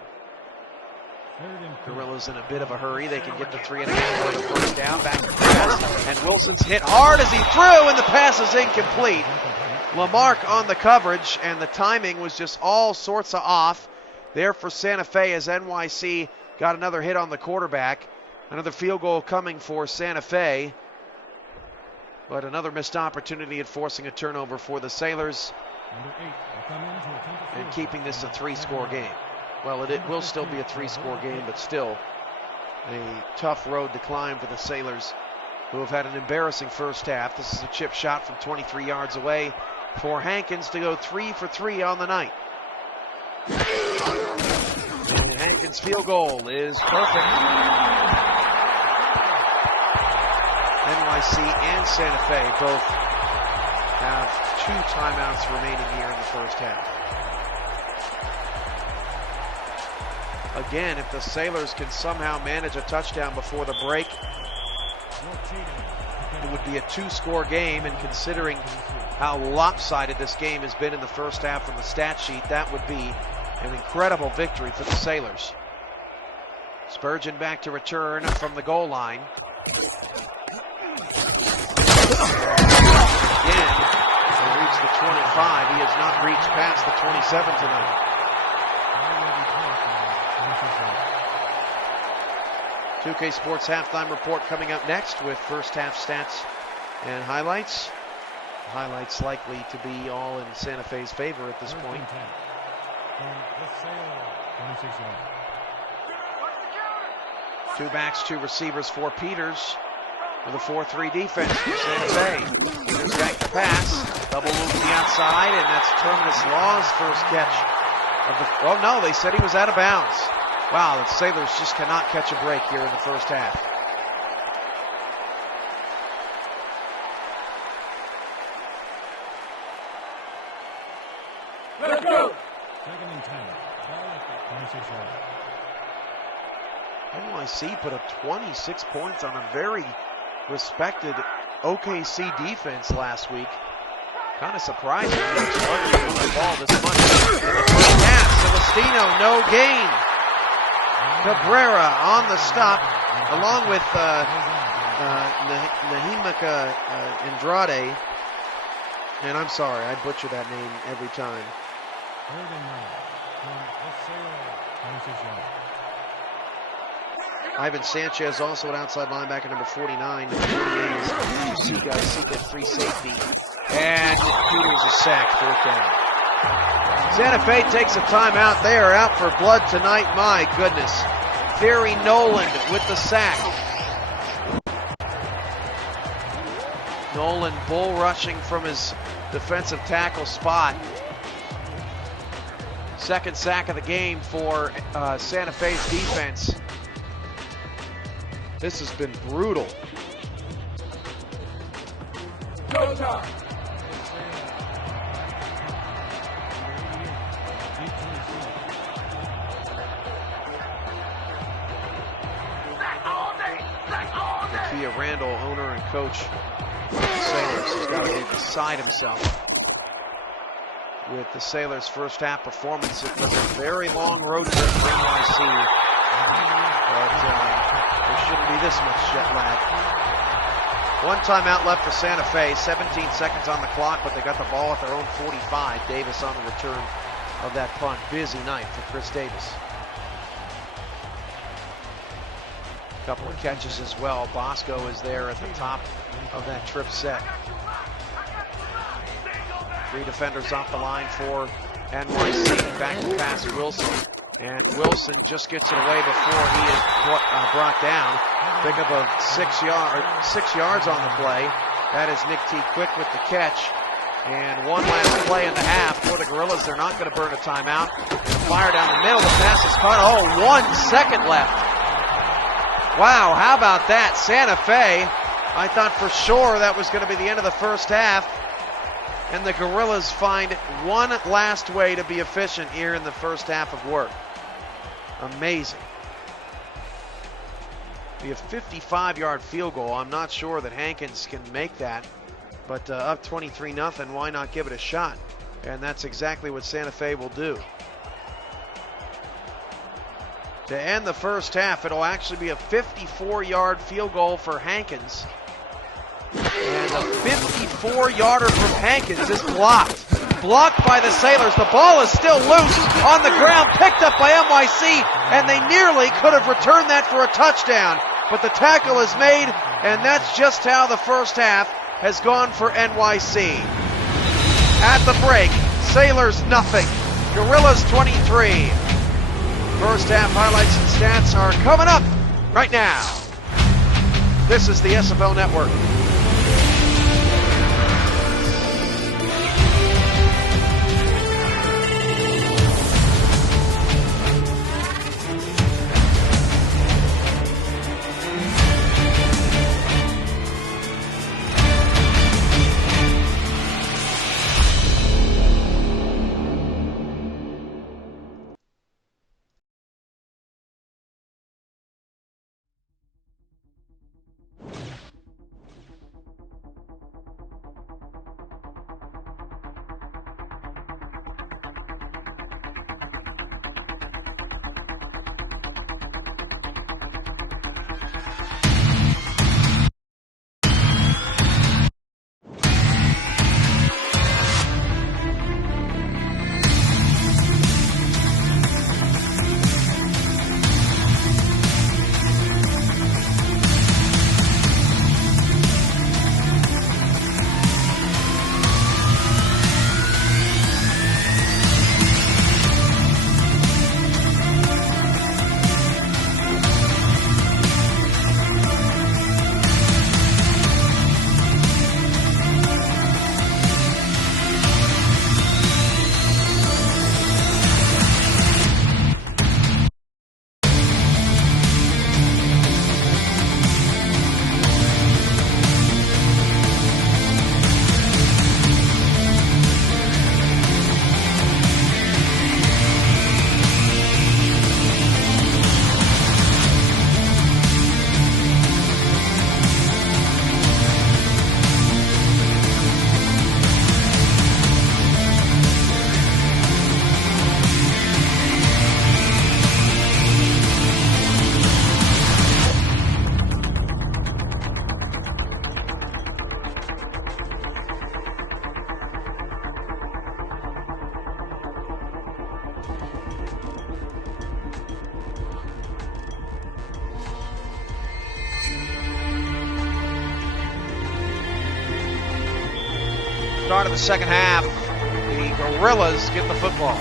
Guerrillas in a bit of a hurry. They can get the 3.5 for the 1st down. Back to pass. And Wilson's hit hard as he threw, and the pass is incomplete. Lamarck on the coverage, and the timing was just all sorts of off there for Santa Fe as NYC got another hit on the quarterback. Another field goal coming for Santa Fe. But another missed opportunity at forcing a turnover for the Sailors. And keeping this a 3-score game. Well, it will still be a 3-score game, but still a tough road to climb for the Sailors, who have had an embarrassing first half. This is a chip shot from 23 yards away for Hankins to go 3 for 3 on the night. And Hankins' field goal is perfect. NYC and Santa Fe both have 2 timeouts remaining here in the first half. Again, if the Sailors can somehow manage a touchdown before the break, it would be a 2-score game, and considering how lopsided this game has been in the first half from the stat sheet, that would be an incredible victory for the Sailors. Spurgeon back to return from the goal line. Again, they reach the 25. He has not reached past the 27 tonight. 2K Sports halftime report coming up next with first half stats and highlights. Highlights likely to be all in Santa Fe's favor at this point. 2 backs, 2 receivers for Peters with a 4-3 defense for Santa Fe. Peters back to pass, double move to the outside, and that's Terminus Law's first catch of the. Oh no, they said he was out of bounds. Wow, the Sailors just cannot catch a break here in the first half. Let's go! 2nd and 10. Ball at the 26-yard. NYC put up 26 points on a very respected OKC defense last week. Kind of surprising that they're struggling to move the ball this much. In the first half, Celestino, no gain. Cabrera on the stop, along with Nahimaka Andrade. And I'm sorry, I butcher that name every time. 3rd and 9 from the Sailor 26-yard. Ivan Sanchez, also an outside linebacker, number 49. Number 48 is Sika, free safety And Peters is sacked, 4th down. Santa Fe takes a timeout. They are out for blood tonight. My goodness. Barry Noland with the sack. Nolan bull rushing from his defensive tackle spot. 2nd sack of the game for Santa Fe's defense. This has been brutal. Go time. Nakia Randall, owner and coach of the Sailors, has got to be beside himself with the Sailors' first half performance. It was a very long road trip for NYC, but there shouldn't be this much jet lag. 1 timeout left for Santa Fe, 17 seconds on the clock, but they got the ball at their own 45. Davis on the return of that punt. Busy night for Chris Davis. A couple of catches as well. Bosco is there at the top of that trip set. 3 defenders off the line for NYC. Back to pass Wilson. And Wilson just gets it away before he is brought down. Pick up a 6 yards on the play. That is Nick T. Quick with the catch. And one last play in the half for the Gorillas. They're not going to burn a timeout. Fire down the middle. The pass is caught. Oh, 1 second left. Wow, how about that? Santa Fe, I thought for sure that was going to be the end of the first half. And the Gorillas find one last way to be efficient here in the first half of work. Amazing. Be a 55-yard field goal. I'm not sure that Hankins can make that, but up 23-0, why not give it a shot? And that's exactly what Santa Fe will do. To end the first half, it'll actually be a 54-yard field goal for Hankins. And a 54-yarder from Hankins is blocked. Blocked by the Sailors. The ball is still loose on the ground, picked up by NYC, and they nearly could have returned that for a touchdown. But the tackle is made, and that's just how the first half has gone for NYC. At the break, Sailors nothing, Gorillas 23. First half highlights and stats are coming up right now. This is the SFL Network. Start of the second half. The Gorillas get the football.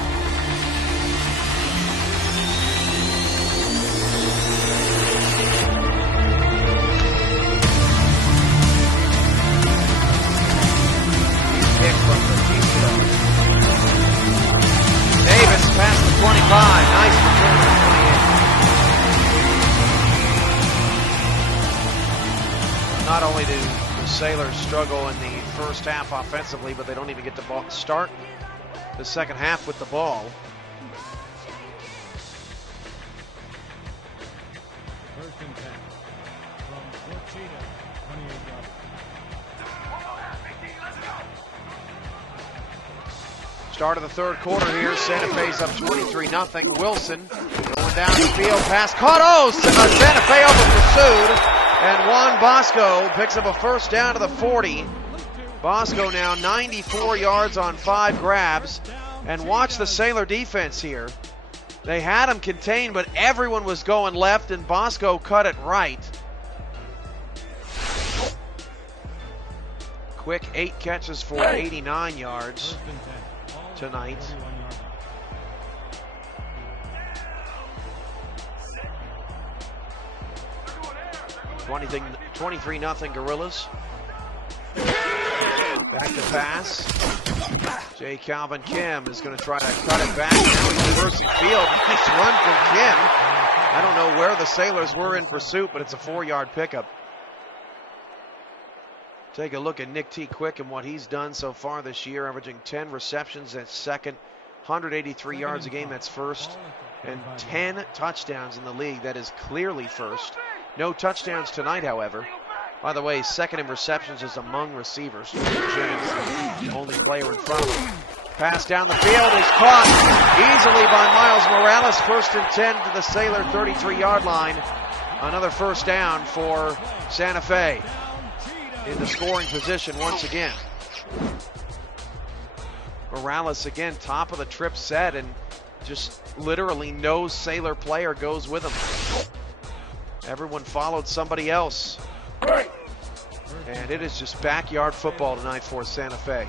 Kick from the Houston. Davis past the 25. Nice return to the 28. Not only do the Sailors struggle in the first half offensively, but they don't even get to start the second half with the ball. First and 10 from 14, 28 yards. Start of the third quarter here. Santa Fe's up 23-0. Wilson going down the field. Pass caught. Oh, Santa Fe over pursued. And Juan Bosco picks up a first down to the 40. Bosco now 94 yards on 5 grabs. And watch the Sailor defense here. They had him contained, but everyone was going left, and Bosco cut it right. Quick 8 catches for 89 yards tonight. 23-0 Gorillas. Back to pass. J. Calvin Kim is going to try to cut it back. Now he's reversing field. Nice run from Kim. I don't know where the Sailors were in pursuit, but it's a 4-yard pickup. Take a look at Nick T. Quick and what he's done so far this year, averaging 10 receptions at second, 183 yards a game, that's first, and 10 touchdowns in the league. That is clearly first. No touchdowns tonight, however. By the way, second in receptions is among receivers. James, the only player in front of him. Pass down the field is caught easily by Miles Morales. First and 10 to the Sailor 33-yard line. Another first down for Santa Fe in the scoring position once again. Morales again, top of the trip set, and just literally no Sailor player goes with him. Everyone followed somebody else. And it is just backyard football tonight for Santa Fe.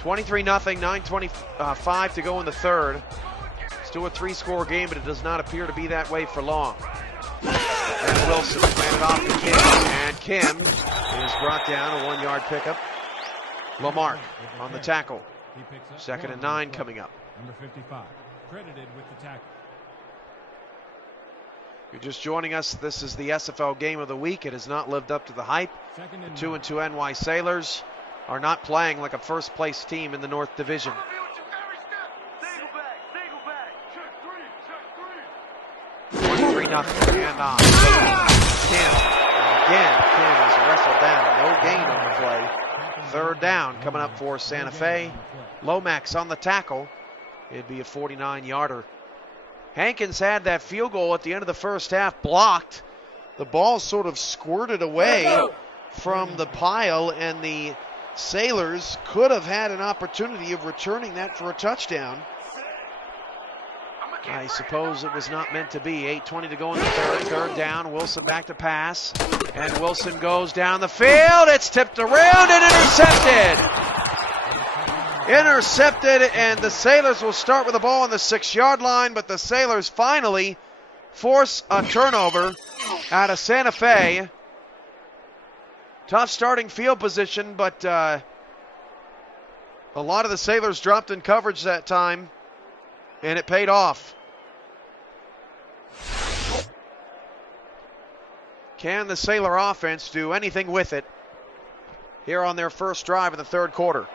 23-0, 9:25 to go in the third. Still a 3-score game, but it does not appear to be that way for long. And Wilson handed off to Kim, and Kim is brought down, a 1-yard pickup. Lamarck on the tackle. Second and 9 coming up. Number 55, credited with the tackle. You're just joining us, this is the SFL game of the week. It has not lived up to the hype. 2-2 NY Sailors are not playing like a first-place team in the North Division. 23-0 handoff. Kim. Again, Kim is wrestled down. No gain on the play. Third down coming up for Santa Fe. Lomax on the tackle. It'd be a 49-yarder. Hankins had that field goal at the end of the first half blocked. The ball sort of squirted away from the pile, and the Sailors could have had an opportunity of returning that for a touchdown. I suppose it was not meant to be. 8:20 to go in the third. Third down. Wilson back to pass. And Wilson goes down the field. It's tipped around and intercepted. Intercepted, and the Sailors will start with the ball on the 6-yard line, but the Sailors finally force a turnover out of Santa Fe. Tough starting field position, but a lot of the Sailors dropped in coverage that time, and it paid off. Can the Sailor offense do anything with it here on their first drive in the third quarter?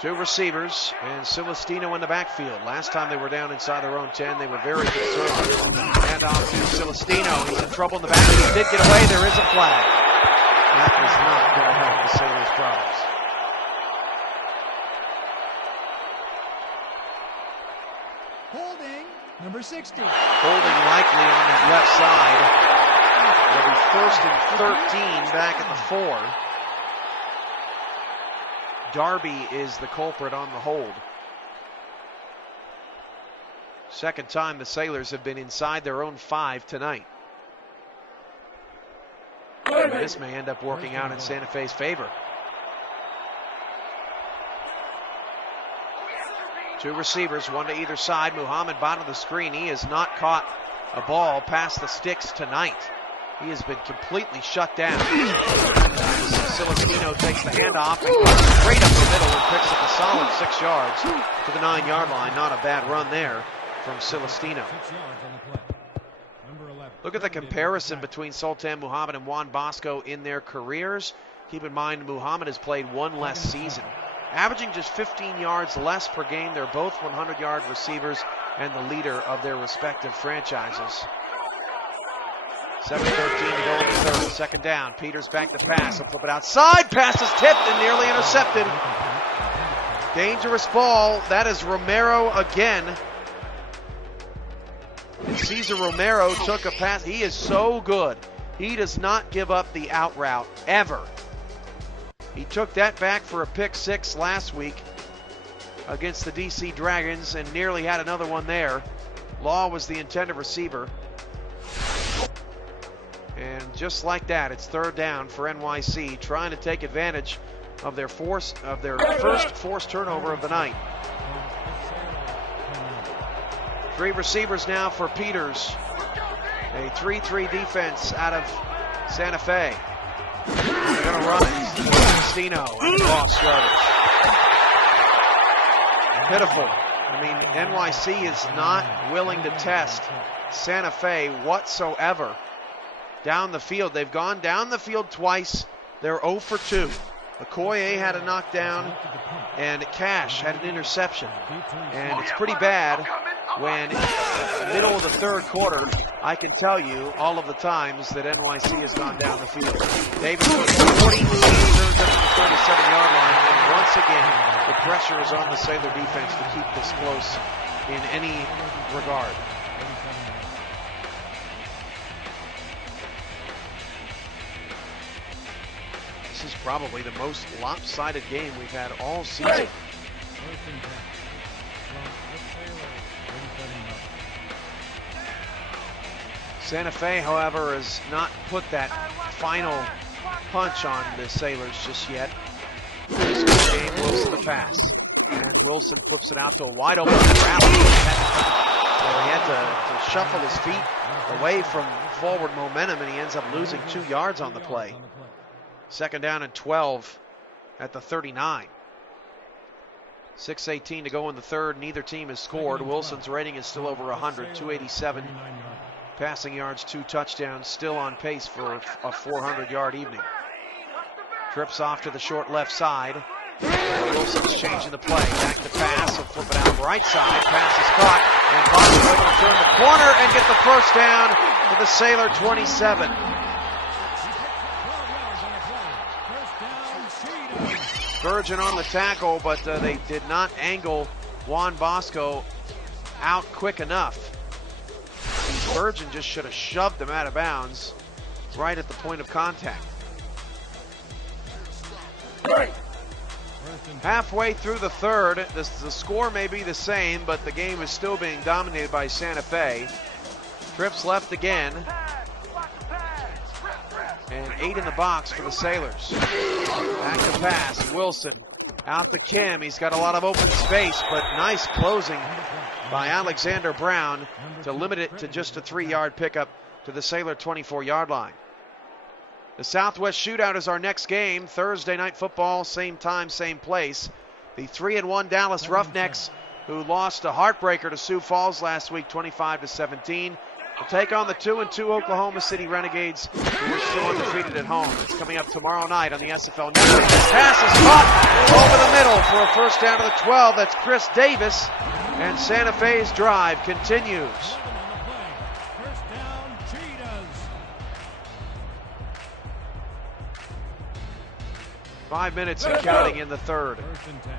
Two receivers, and Celestino in the backfield. Last time they were down inside their own 10, they were very conservative. And off to Celestino. He's in trouble in the back. He did get away. There is a flag. That is not going to help the Sailors' problems. Holding, number 60. Holding likely on that left side. It'll be 1st and 13 back at the 4. Darby is the culprit on the hold. Second time the Sailors have been inside their own 5 tonight. And this may end up working out in Santa Fe's favor. 2 receivers, 1 to either side. Muhammad bottom of the screen. He has not caught a ball past the sticks tonight. He has been completely shut down. Celestino takes the handoff and goes straight up the middle and picks up a solid 6 yards to the 9-yard line. Not a bad run there from Celestino. 6 yards on the play. Number 11. Look at the comparison between Sultan Muhammad and Juan Bosco in their careers. Keep in mind, Muhammad has played 1 less season, averaging just 15 yards less per game. They're both 100-yard receivers and the leader of their respective franchises. 7:13 to go in the third. Second down. Peters back to pass. He'll flip it outside. Pass is tipped and nearly intercepted. Dangerous ball. That is Romero again. And Cesar Romero took a pass. He is so good. He does not give up the out route, ever. He took that back for a pick 6 last week against the DC Dragons and nearly had another one there. Law was the intended receiver. And just like that, it's third down for NYC, trying to take advantage of their first forced turnover of the night. 3 receivers now for Peters. A 3-3 defense out of Santa Fe. They're going to run it. Celestino lost yardage. Pitiful. I mean, NYC is not willing to test Santa Fe whatsoever. Down the field. They've gone down the field twice. They're 0 for 2. Okoye had a knockdown, and Cash had an interception. And it's pretty bad when, middle of the third quarter, I can tell you all of the times that NYC has gone down the field. Davis goes 40, turns up to the 37-yard line, and once again, the pressure is on the Sailor defense to keep this close in any regard. This is probably the most lopsided game we've had all season. Santa Fe, however, has not put that final punch on the Sailors just yet. This game, Wilson the pass. And Wilson flips it out to a wide open route. He had to shuffle his feet away from forward momentum, and he ends up losing 2 yards on the play. Second down and 12 at the 39. 6:18 to go in the third. Neither team has scored. Wilson's rating is still over 100, 287. Passing yards, 2 touchdowns, still on pace for a 400-yard evening. Trips off to the short left side. Wilson's changing the play. Back to pass. He'll flip it out right side. Pass is caught. And Boston will turn the corner and get the first down to the Sailor 27. Virgin on the tackle, but they did not angle Juan Bosco out quick enough. Virgin just should have shoved him out of bounds right at the point of contact. Halfway through the third, the score may be the same, but the game is still being dominated by Santa Fe. Trips left again. And 8 in the box for the Sailors. Back to pass. Wilson out to Kim. He's got a lot of open space, but nice closing by Alexander Brown to limit it to just a 3-yard pickup to the Sailor 24-yard line. The Southwest Shootout is our next game. Thursday night football, same time, same place. The 3-1 Dallas Roughnecks, who lost a heartbreaker to Sioux Falls last week, 25-17. Will take on the 2-2 Oklahoma City Renegades, who are still undefeated at home. It's coming up tomorrow night on the SFL Network. This pass is caught over the middle for a first down to the 12. That's Chris Davis, and Santa Fe's drive continues. First down, Cheetahs. 5 minutes and counting in the third. First and 10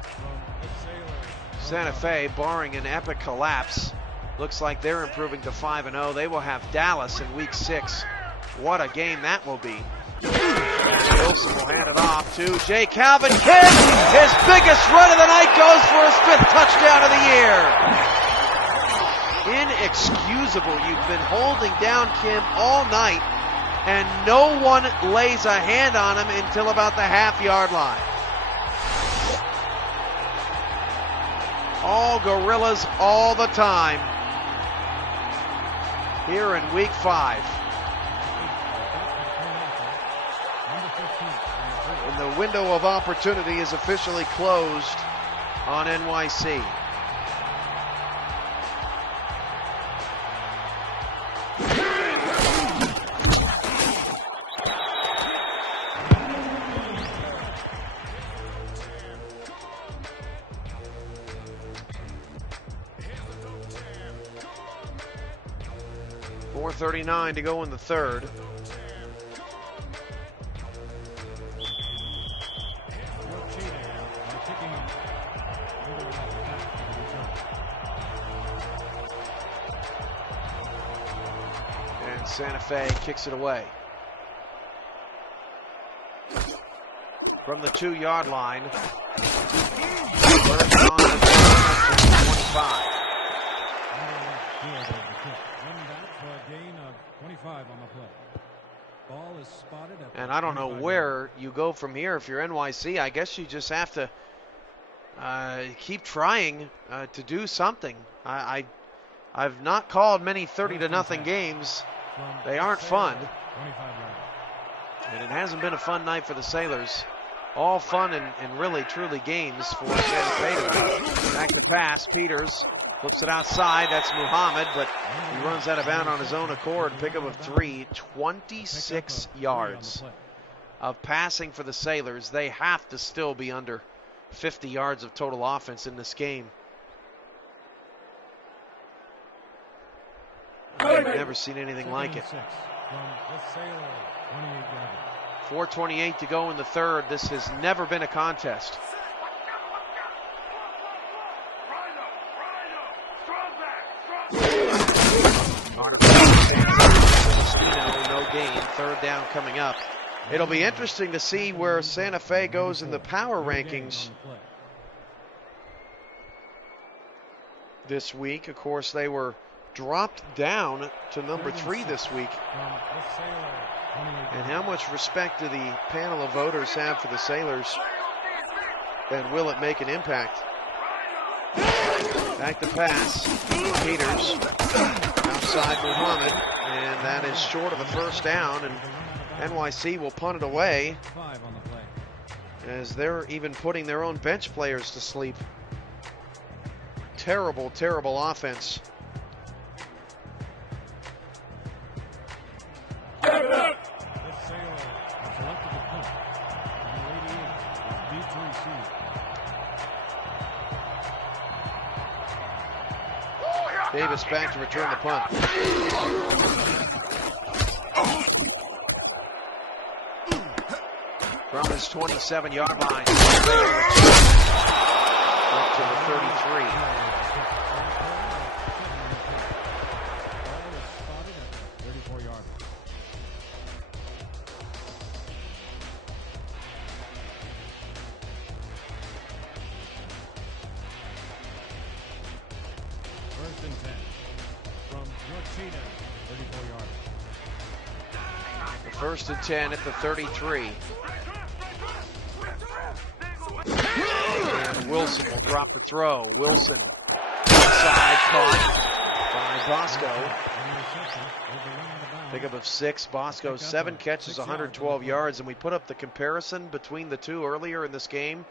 from the Sailors. Santa Fe, barring an epic collapse, looks like they're improving to 5-0. They will have Dallas in week 6. What a game that will be. Wilson will hand it off to Jay Calvin Kim. His biggest run of the night goes for his 5th touchdown of the year. inexcusable. You've been holding down Kim all night, and no one lays a hand on him until about the half-yard line. All Gorillas all the time here in week 5. And the window of opportunity is officially closed on NYC. .439 to go in the third. And Santa Fe kicks it away. From the 2-yard line. First on the 25. And I don't know where you go from here. If you're NYC, I guess you just have to keep trying to do something. I've not called many 30-0 games. They aren't fun. And it hasn't been a fun night for the Sailors. All fun and really, truly games for Santa Fe tonight. Back to pass. Peters flips it outside. That's Muhammad, but he runs out of bounds on his own accord. Pickup of 3, 26 yards of passing for the Sailors. They have to still be under 50 yards of total offense in this game. I've never seen anything like it. 4:28 to go in the third. This has never been a contest. No gain. Third down coming up. It'll be interesting to see where Santa Fe goes in the power rankings this week. Of course, they were dropped down to number 3 this week. And how much respect do the panel of voters have for the Sailors? And will it make an impact? Back to pass. Peters. Outside Muhammad. And that is short of a first down. And NYC will punt it away, as they're even putting their own bench players to sleep. Terrible, terrible offense. Davis back to return the punt. From his 27-yard line. Up to the 33. First and 10 at the 33. And Wilson will drop the throw. Wilson inside, caught by Bosco. Pickup of 6. Bosco 7 catches, 112 yards. And we put up the comparison between the two earlier in this game.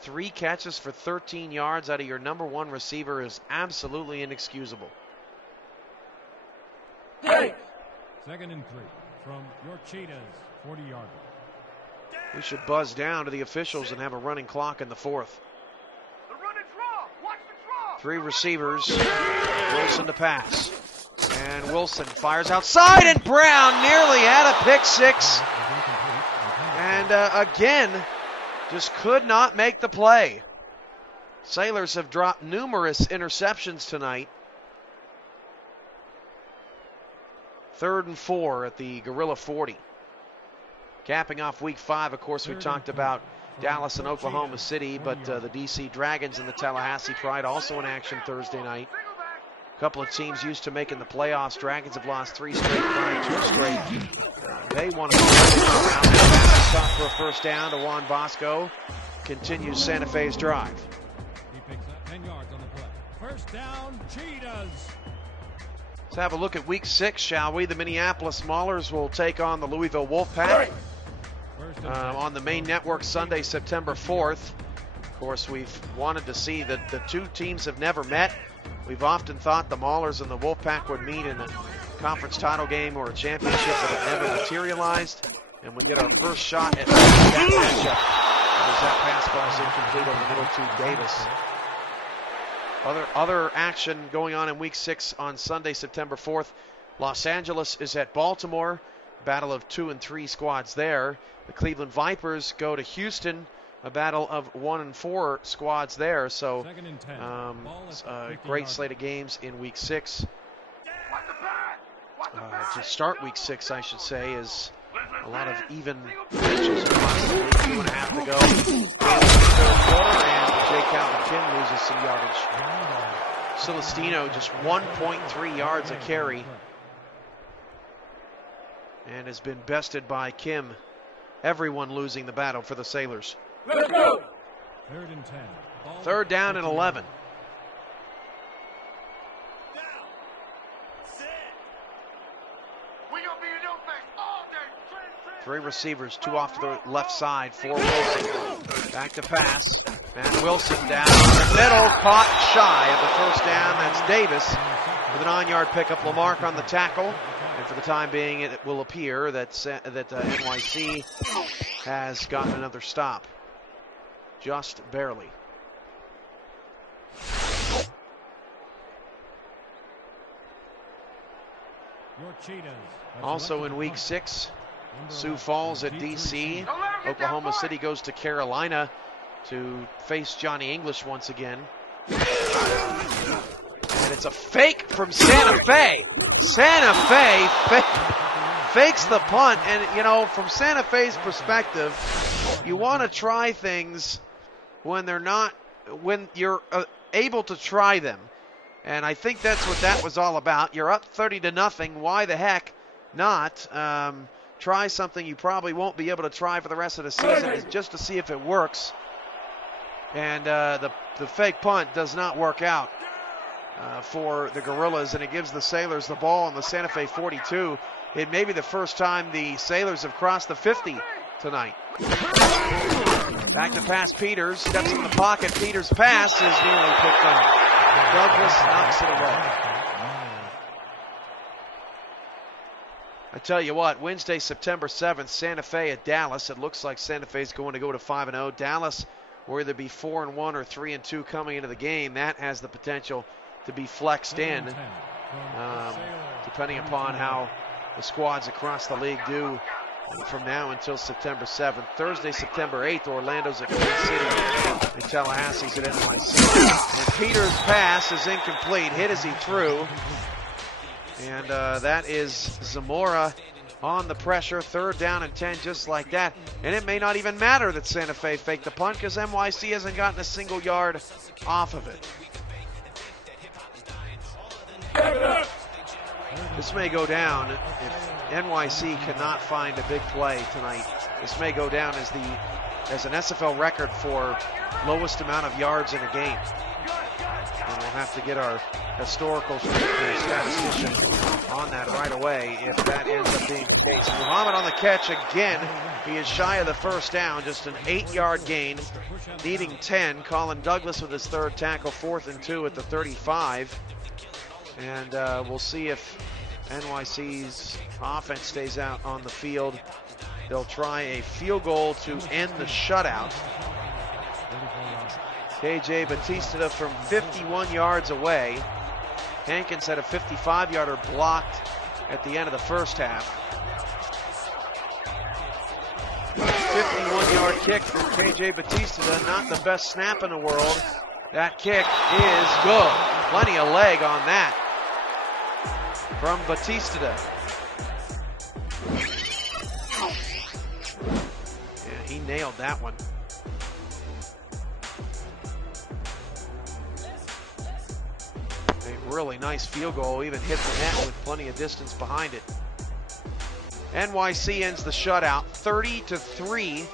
3 catches for 13 yards out of your number 1 receiver is absolutely inexcusable. Second and 3 from your Cheetahs, 40-yard. We should buzz down to the officials and have a running clock in the fourth. 3 receivers. Wilson to pass. And Wilson fires outside, and Brown nearly had a pick 6. And again, just could not make the play. Sailors have dropped numerous interceptions tonight. 3rd and 4 at the Gorilla 40. Capping off week 5, of course, we talked about Dallas and Oklahoma City, but the DC Dragons and the Tallahassee Pride also in action Thursday night. A couple of teams used to making the playoffs. Dragons have lost 3 straight, Pride 2 straight. They won a round. Stop for a first down to Juan Bosco. Continues Santa Fe's drive. He picks up 10 yards on the play. First down, Cheetahs. Let's have a look at week 6, shall we? The Minneapolis Maulers will take on the Louisville Wolfpack on the main network Sunday, September 4th. Of course, we've wanted to see that the two teams have never met. We've often thought the Maulers and the Wolfpack would meet in a conference title game or a championship, but it never materialized. And we get our first shot at that matchup as that pass ball is incomplete over the middle to Davis. Other action going on in week 6 on Sunday, September 4th. Los Angeles is at Baltimore. Battle of 2 and 3 squads there. The Cleveland Vipers go to Houston. A battle of 1 and 4 squads there. So a great slate of games in week 6. To start week 6, I should say, is a lot of even pitches across the league. 2.5 to go. Third quarter, and Jay Calvin Kim loses some yardage. Celestino just 1.3 yards a carry, and has been bested by Kim. Everyone losing the battle for the Sailors. Let's go. 3rd and 10. Third down and 11. Three receivers, 2 off to the left side for Wilson. Back to pass. Matt Wilson down the middle, caught shy of the first down. That's Davis with a 9-yard pickup. Lamarck on the tackle. And for the time being, it will appear that NYC has gotten another stop. Just barely. Your Cheetahs. Also in week 6, Sioux Falls at DC. Oklahoma City goes to Carolina to face Johnny English once again. And it's a fake from Santa Fe. Santa Fe fakes the punt. And, you know, from Santa Fe's perspective, you want to try things when you're able to try them. And I think that's what that was all about. You're up 30-0. Why the heck not? Try something you probably won't be able to try for the rest of the season, just to see if it works. And the fake punt does not work out for the Gorillas, and it gives the Sailors the ball on the Santa Fe 42. It may be the first time the Sailors have crossed the 50 tonight. Back to pass Peters, steps in the pocket. Peters' pass is nearly picked off. Douglas knocks it away. I tell you what, Wednesday, September 7th, Santa Fe at Dallas. It looks like Santa Fe is going to go to 5-0. Dallas will either be 4-1 or 3-2 coming into the game. That has the potential to be flexed in, depending upon how the squads across the league do from now until September 7th. Thursday, September 8th, Orlando's at Kansas City and Tallahassee's at NYC. And Peters' pass is incomplete, hit as he threw. And that is Zamora on the pressure. 3rd down and 10, just like that. And it may not even matter that Santa Fe faked the punt, because NYC hasn't gotten a single yard off of it. This may go down if NYC cannot find a big play tonight. This may go down as an SFL record for lowest amount of yards in a game. And we'll have to get our historical statistician on that right away if that ends up being the case. Muhammad on the catch again. He is shy of the first down, just an 8-yard gain, needing 10. Colin Douglas with his 3rd tackle, 4th and 2 at the 35. And we'll see if NYC's offense stays out on the field. They'll try a field goal to end the shutout. KJ Batista from 51 yards away. Hankins had a 55-yarder blocked at the end of the first half. 51-yard kick from KJ Batista, not the best snap in the world. That kick is good. Plenty of leg on that from Batista. Yeah, he nailed that one. They Really nice field goal, even hit the net with plenty of distance behind it. NYC ends the shutout 30-3,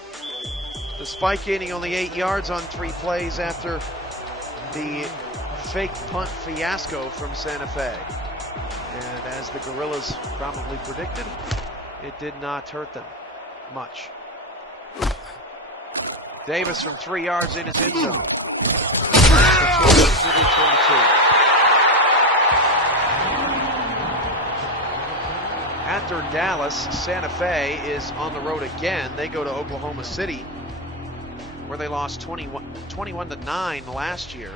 despite gaining only 8 yards on 3 plays after the fake punt fiasco from Santa Fe. And as the Gorillas probably predicted, it did not hurt them much. Davis from 3 yards in his end zone. After Dallas, Santa Fe is on the road again. They go to Oklahoma City, where they lost 21-9 last year.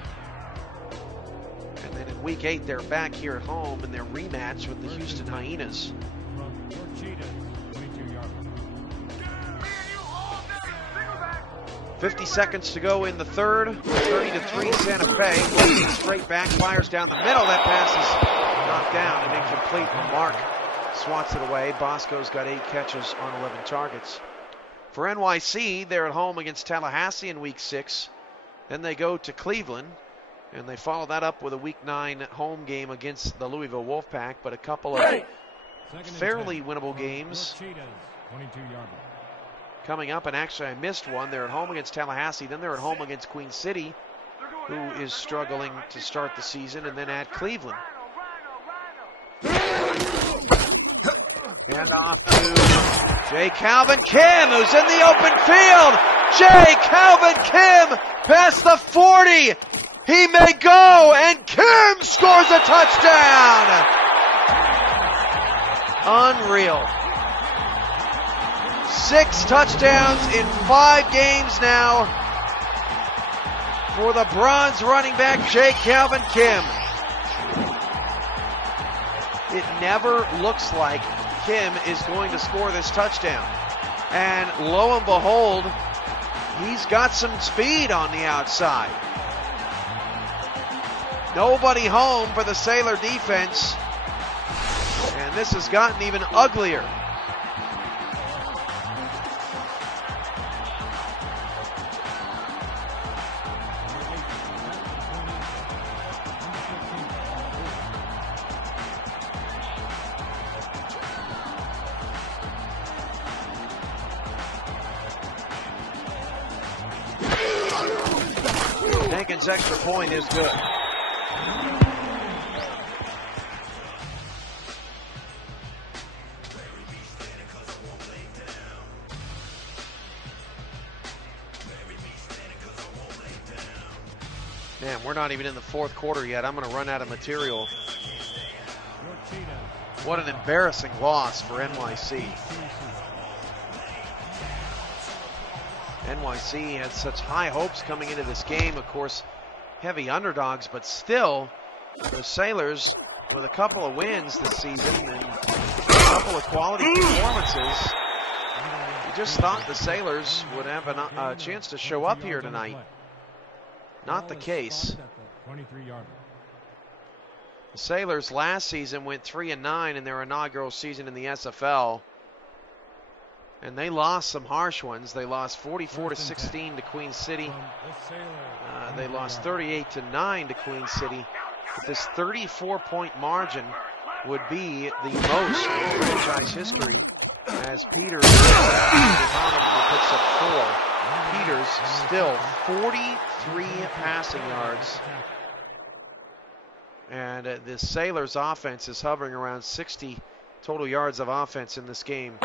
And then in week 8, they're back here at home in their rematch with the Houston Hyenas. 50 seconds to go in the third. 30-3 Santa Fe. Straight back, fires down the middle. That pass is knocked down and incomplete. Mark swats it away. Bosco's got 8 catches on 11 targets. For NYC, they're at home against Tallahassee in week 6. Then they go to Cleveland, and they follow that up with a week 9 home game against the Louisville Wolfpack, but a couple of fairly winnable games coming up. And actually, I missed one. They're at home against Tallahassee, then they're at home against Queen City, who is struggling to start the season, and then at Cleveland. Hand off to Jay Calvin Kim, who's in the open field. Jay Calvin Kim past the 40. He may go, and Kim scores a touchdown. Unreal. 6 touchdowns in 5 games now for the Bronze running back, Jay Calvin Kim. It never looks like Kim is going to score this touchdown. And lo and behold, he's got some speed on the outside. Nobody home for the Sailor defense. And this has gotten even uglier. Jenkins' extra point is good. Man, we're not even in the 4th quarter yet. I'm going to run out of material. What an embarrassing loss for NYC. NYC had such high hopes coming into this game. Of course, heavy underdogs, but still, the Sailors, with a couple of wins this season and a couple of quality performances, you just thought the Sailors would have a chance to show up here tonight. Not the case. The Sailors last season went 3-9 in their inaugural season in the SFL. And they lost some harsh ones. They lost 44-16 to Queen City. They lost 38-9 to Queen City. But this 34-point margin would be the most in franchise history, as Peters picks up 4. Peters still 43 passing yards. And the Sailors offense is hovering around 60 total yards of offense in this game.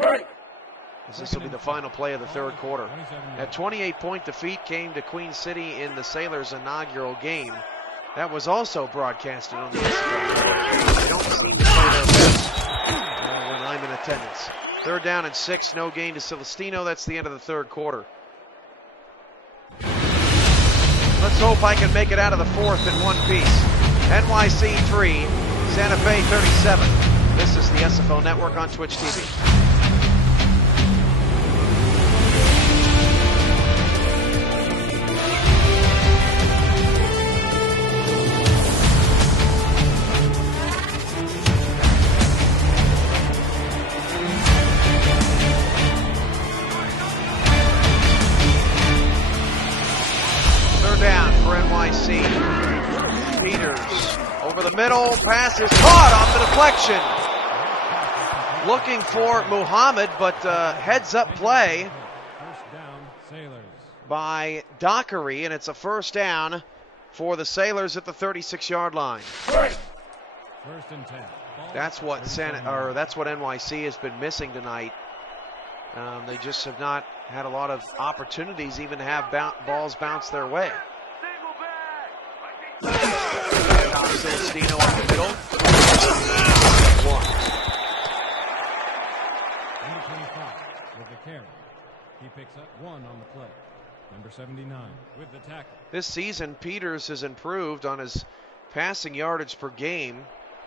As this will be the final play of the 3rd quarter. A 28-point defeat came to Queen City in the Sailors' inaugural game. That was also broadcasted on the SFL. They don't seem to play their best when I'm in attendance. 3rd down and 6, no gain to Celestino. That's the end of the 3rd quarter. Let's hope I can make it out of the 4th in one piece. NYC 3, Santa Fe 37. This is the SFL Network on Twitch TV. Down for NYC. Peters over the middle, pass is caught off the deflection. Looking for Muhammad, but heads up play First down, Sailors. by Dockery, and it's a first down for the Sailors at the 36-yard line. First and 10. That's what NYC has been missing tonight. They just have not had a lot of opportunities even to have balls bounce their way. Celestino in the middle. One. Number 25 with the carry. He picks up 1 on the play. Number 79 with the tackle. This season, Peters has improved on his passing yardage per game.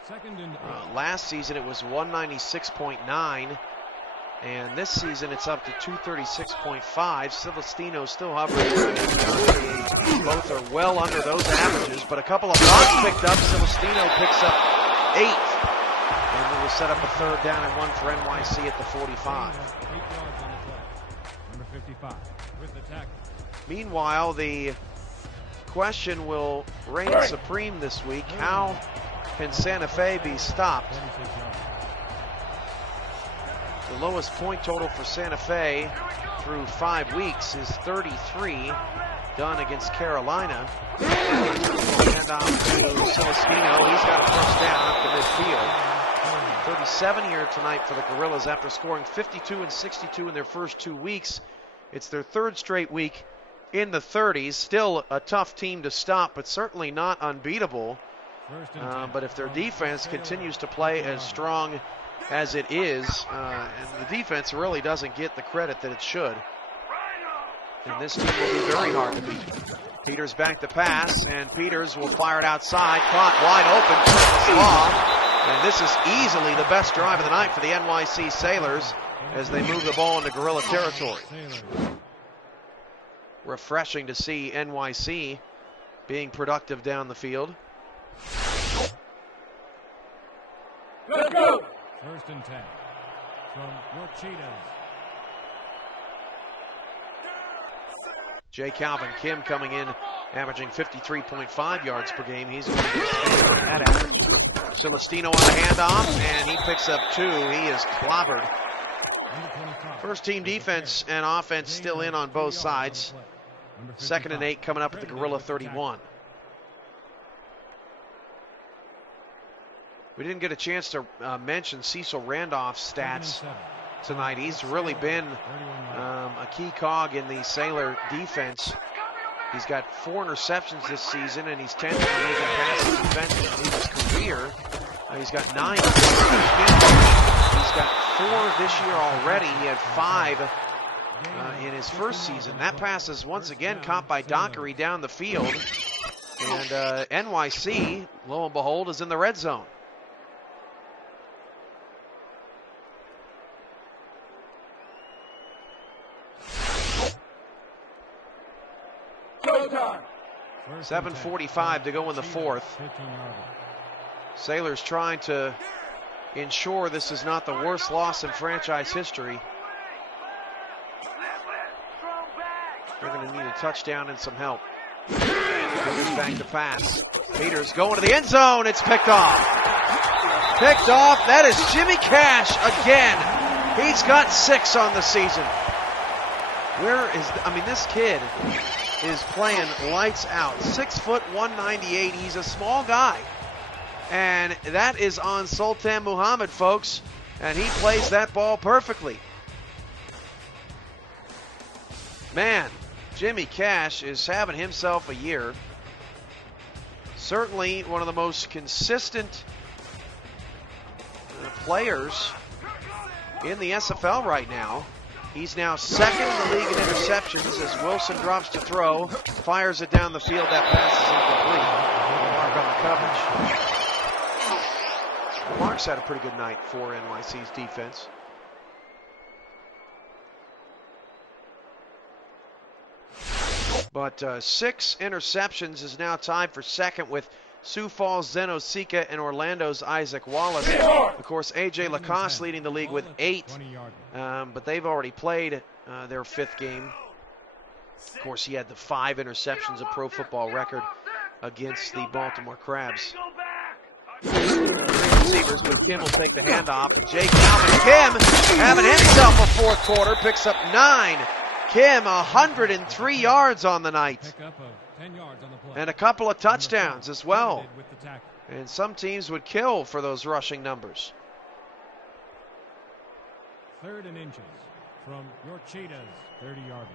Second and 8. Last season it was 196.9, and this season it's up to 236.5. Celestino still hovering around the both are well under those averages, but a couple of blocks picked up. Celestino picks up 8, and we will set up a third down and 1 for NYC at the 45. 8 yards on the play. Number 55 with the tackle. Meanwhile, the question will reign supreme this week. How can Santa Fe be stopped? 26 yards. The lowest point total for Santa Fe through 5 weeks is 33, done against Carolina. And on to Celestino. He's got a first down up to midfield. 37 here tonight for the Gorillas after scoring 52 and 62 in their first 2 weeks. It's their 3rd straight week in the 30s. Still a tough team to stop, but certainly not unbeatable. But if their defense continues to play as strong as it is, and the defense really doesn't get the credit that it should, and this team will be very hard to beat. Peters back to pass, and Peters will fire it outside, caught wide open, Law, and this is easily the best drive of the night for the NYC Sailors as they move the ball into Gorilla territory. Refreshing to see NYC being productive down the field. Let's go. First and 10 from Rochitas. J. Calvin Kim coming in, averaging 53.5 yards per game. He's going to stay on that average. Celestino on the handoff, and he picks up 2. He is clobbered. First team defense and offense still in on both sides. 2nd and 8 coming up at the Gorilla 31. We didn't get a chance to mention Cecil Randolph's stats tonight. He's really been a key cog in the Sailor defense. He's got 4 interceptions this season, and he's 10th in the league in passing defense in his career. He's got 9. He's got 4 this year already. He had 5 in his first season. That pass is once again caught by Dockery down the field. And NYC, lo and behold, is in the red zone. Showtime. 7:45 to go in the 4th. Sailors trying to ensure this is not the worst loss in franchise history. They're going to need a touchdown and some help. Peters back to pass. Peters going to the end zone. It's picked off. Picked off. That is Jimmy Cash again. He's got 6 on the season. This kid is playing lights out. 6 foot 198. He's a small guy. And that is on Sultan Muhammad, folks. And he plays that ball perfectly. Man, Jimmy Cash is having himself a year. Certainly one of the most consistent players in the SFL right now. He's now 2nd in the league in interceptions as Wilson drops to throw, fires it down the field. That pass is incomplete. Mark on the coverage. Mark's had a pretty good night for NYC's defense. But 6 interceptions is now tied for 2nd with Sioux Falls' Zen Osika and Orlando's Isaac Wallace. Of course, A.J. Lacoste leading the league with 8, but they've already played their 5th game. Of course, he had the 5 interceptions, a pro football record against the Baltimore Crabs. Receivers, but Kim will take the handoff. Jake Calvin Kim having himself a fourth quarter, picks up 9. Kim, 103 yards on the night. Pickup of 10 yards on the play. And a couple of touchdowns as well. Credited with the tackle. And some teams would kill for those rushing numbers. 3rd and inches from your Cheetahs 30-yard line.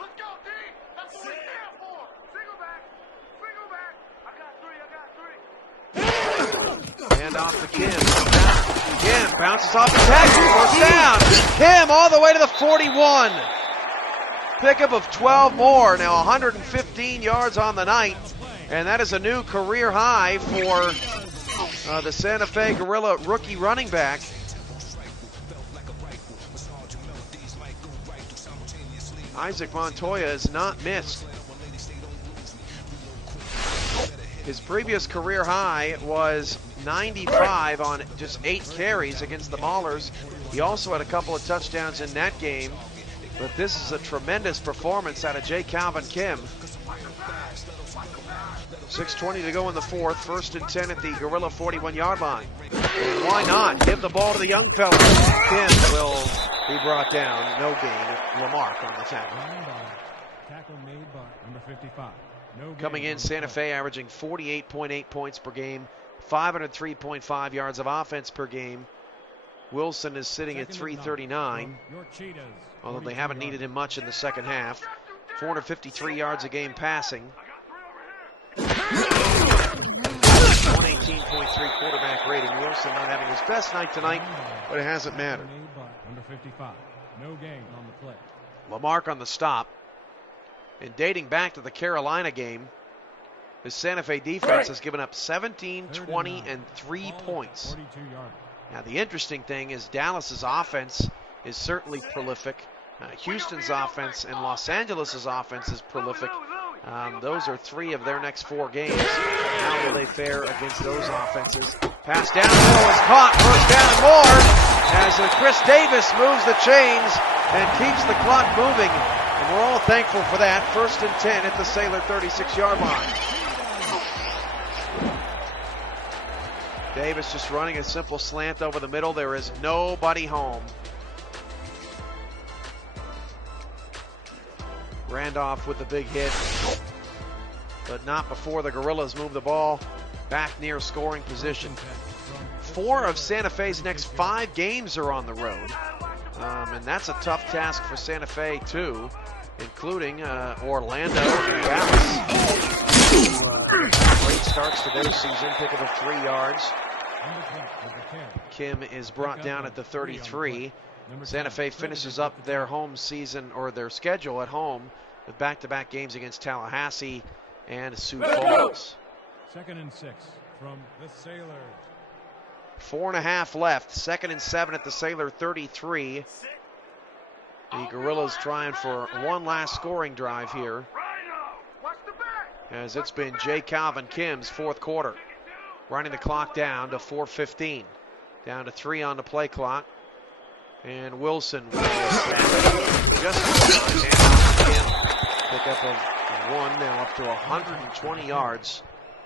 Let's go, D! That's what we're here for! Single back! Single back! I got 3, I got 3. Hand off to Kim. Kim bounces off the tackle. First down. Kim all the way to the 41. Pickup of 12 more. Now 115 yards on the night. And that is a new career high for the Santa Fe Gorilla rookie running back. Isaac Montoya has not missed. His previous career high was 95 on just 8 carries against the Maulers. He also had a couple of touchdowns in that game. But this is a tremendous performance out of J. Calvin Kim. 6:20 to go in the fourth. 1st and 10 at the Gorilla 41-yard line. And why not? Give the ball to the young fella. Kim will be brought down. No gain. Lamarck on the tackle. Tackle made by number 55. No Coming gain in, on the Santa play. Fe averaging 48.8 points per game, 503.5 yards of offense per game. Wilson is sitting at 339, Your Cheetahs, although they haven't needed him much in the second half. 453 yards a game passing. 118.3 quarterback rating. Wilson not having his best night tonight, but it hasn't mattered. Made by number 55. No gain on the play. Lamarck on the stop. And dating back to the Carolina game, the Santa Fe defense has given up 17, 20, and 3 points. 42-yard. Now, the interesting thing is Dallas's offense is certainly prolific. Houston's offense and Los Angeles' offense is prolific. Those are 3 of their next 4 games. How will they fare against those offenses? Pass down, is caught, 1st down and more, as Chris Davis moves the chains and keeps the clock moving. And we're all thankful for that. 1st and 10 at the Sailor 36-yard line. Davis just running a simple slant over the middle. There is nobody home. Randolph with the big hit, but not before the Gorillas move the ball back near scoring position. 4 of Santa Fe's next 5 games are on the road. And that's a tough task for Santa Fe, too, including Orlando and Dallas. Great starts to their season, pickup of 3 yards. Kim is brought down at the 33. Santa Fe finishes up their home season, or their schedule at home, with back-to-back games against Tallahassee and Sioux Falls. 2nd and 6 from the Sailors. 4.5 left. 2nd and 7 at the Sailor 33. The Gorillas trying for one last scoring drive here, as it's been J. Calvin Kim's 4th quarter, running the clock down to 4:15. Down to 3 on the play clock. And Wilson will snap it just in time. Pick up of 1, now up to 120 yards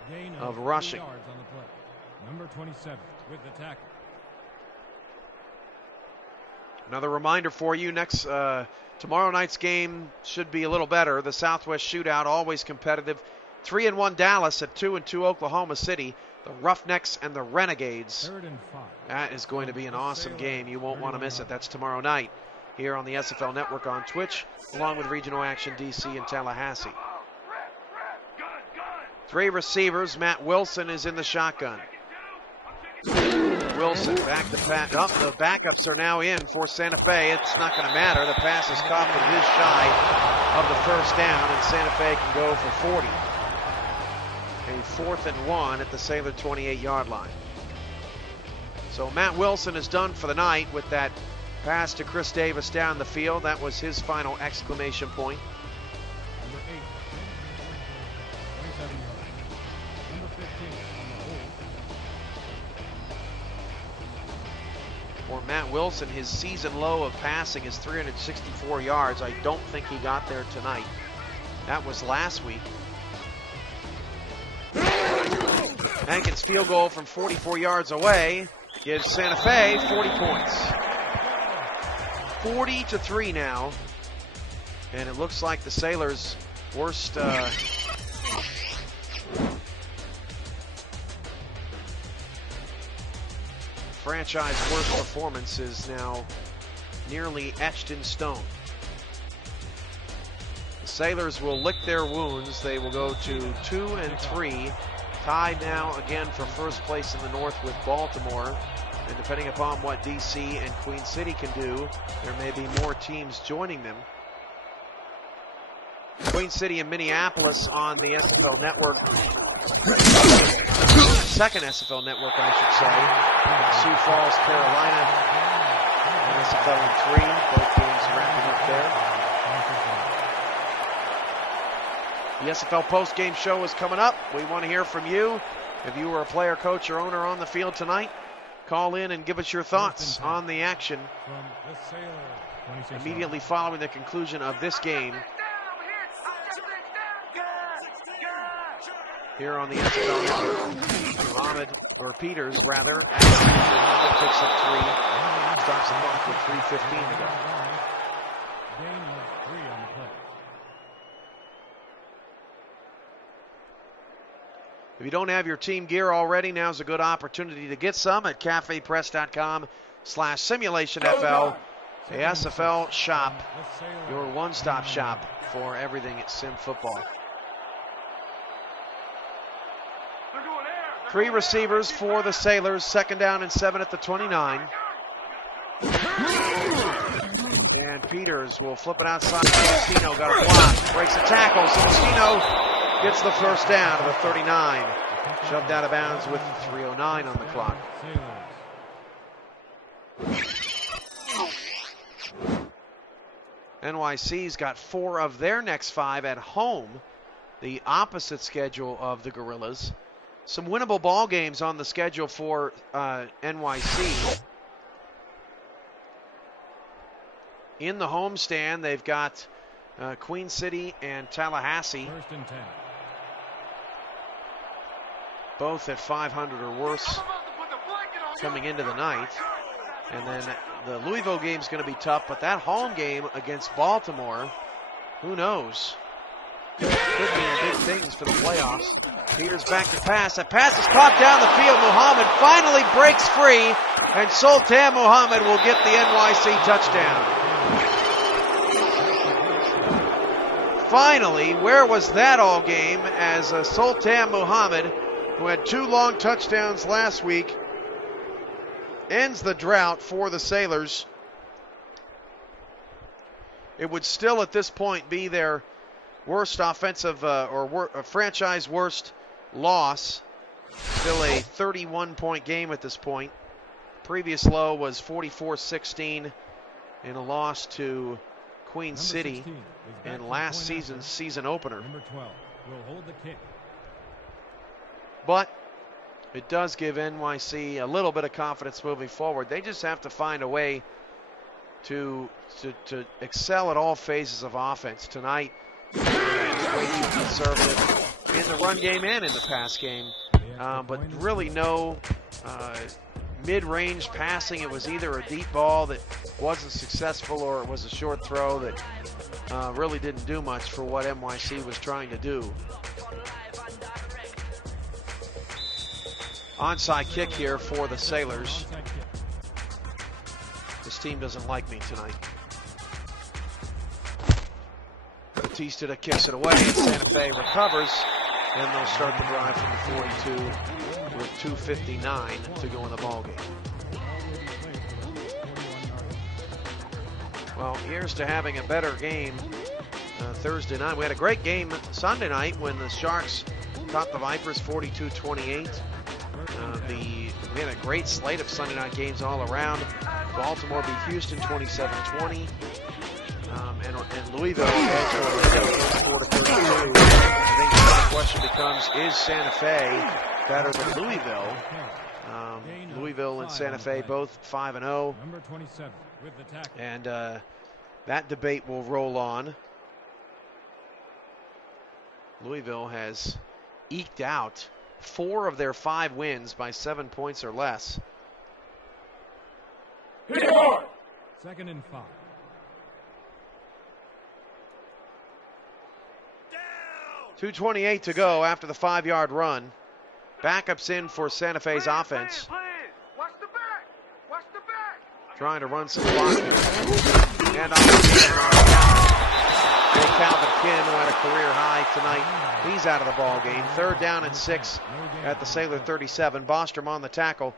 Gain of 2 rushing. yards on the play. Number 27 with the tackle. Another reminder for you, tomorrow night's game should be a little better. The Southwest Shootout, always competitive. 3-1 Dallas at 2-2 Oklahoma City. The Roughnecks and the Renegades. 3rd and 5. That is going to be an awesome game. You won't want to miss it. That's tomorrow night here on the SFL Network on Twitch, along with Regional Action DC and Tallahassee. 3 receivers. Matt Wilson is in the shotgun. Wilson back to pass. The backups are now in for Santa Fe. It's not going to matter. The pass is caught, but it is shy of the 1st down, and Santa Fe can go for 40. A 4th and 1 at the Sailor 28-yard line. So Matt Wilson is done for the night with that pass to Chris Davis down the field. That was his final exclamation point. Number 8. 27 yards. Number 15 on the For Matt Wilson, his season low of passing is 364 yards. I don't think he got there tonight. That was last week. Hankins' field goal from 44 yards away gives Santa Fe 40 points. 40-3 now. And it looks like the Sailors' worst franchise worst performance is now nearly etched in stone. The Sailors will lick their wounds. They will go to 2-3, tied now again for first place in the North with Baltimore. And depending upon what DC and Queen City can do, there may be more teams joining them. Queen City and Minneapolis on the SFL network. Second SFL network, I should say. Sioux Falls, Carolina, and SFL in 3. Both games wrapping up there. The SFL post-game show is coming up. We want to hear from you. If you were a player, coach, or owner on the field tonight, call in and give us your thoughts on the action immediately following the conclusion of this game here on the SFL network. Peters, rather, picks up 3, starts the clock with 3:15 to go. If you don't have your team gear already, now's a good opportunity to get some at cafepress.com/simulationfl. The SFL shop, your one-stop shop for everything at Sim Football. 3 receivers for the Sailors, 2nd down and 7 at the 29. And Peters will flip it outside. Celestino got a block, breaks a tackle. Celestino gets the first down to the 39. Shoved out of bounds with 3:09 on the clock. NYC's got 4 of their next 5 at home, the opposite schedule of the Gorillas. Some winnable ball games on the schedule for NYC. In the homestand, they've got Queen City and Tallahassee. 1st and 10. Both at 500 or worse coming into the night. And then the Louisville game's going to be tough, but that home game against Baltimore, who knows? Could mean big things for the playoffs. Peters back to pass. That pass is caught down the field. Muhammad finally breaks free, and Sultan Muhammad will get the NYC touchdown. Finally, where was that all game as Sultan Muhammad, who had 2 long touchdowns last week, ends the drought for the Sailors. It would still at this point be their worst offensive franchise worst loss. Still a 31-point game at this point. Previous low was 44-16 in a loss to Queen City in last season's season opener. Number 12 will hold the kick. But it does give NYC a little bit of confidence moving forward. They just have to find a way to excel at all phases of offense. Tonight, way too conservative in the run game and in the pass game. But really no mid-range passing. It was either a deep ball that wasn't successful or it was a short throw that really didn't do much for what NYC was trying to do. Onside kick here for the Sailors. This team doesn't like me tonight. Batista kicks it away, and Santa Fe recovers, and they'll start the drive from the 42 with 2:59 to go in the ballgame. Well, here's to having a better game Thursday night. We had a great game Sunday night when the Sharks topped the Vipers 42-28. We had a great slate of Sunday night games all around. Baltimore beat Houston 27-20. And Louisville edged Orlando 34-32. I think the question becomes, is Santa Fe better than Louisville? Louisville and Santa Fe both 5-0. Number 27 with the tackle. And that debate will roll on. Louisville has eked out 4 of their 5 wins by 7 points or less. Second and 5. 2:28 to go after the 5-yard run. Backups in for Santa Fe's offense. Trying to run some clock here. And on Calvin Kim, who had a career high tonight, he's out of the ball game. 3rd down and 6 at the Sailor 37. Bostrom on the tackle.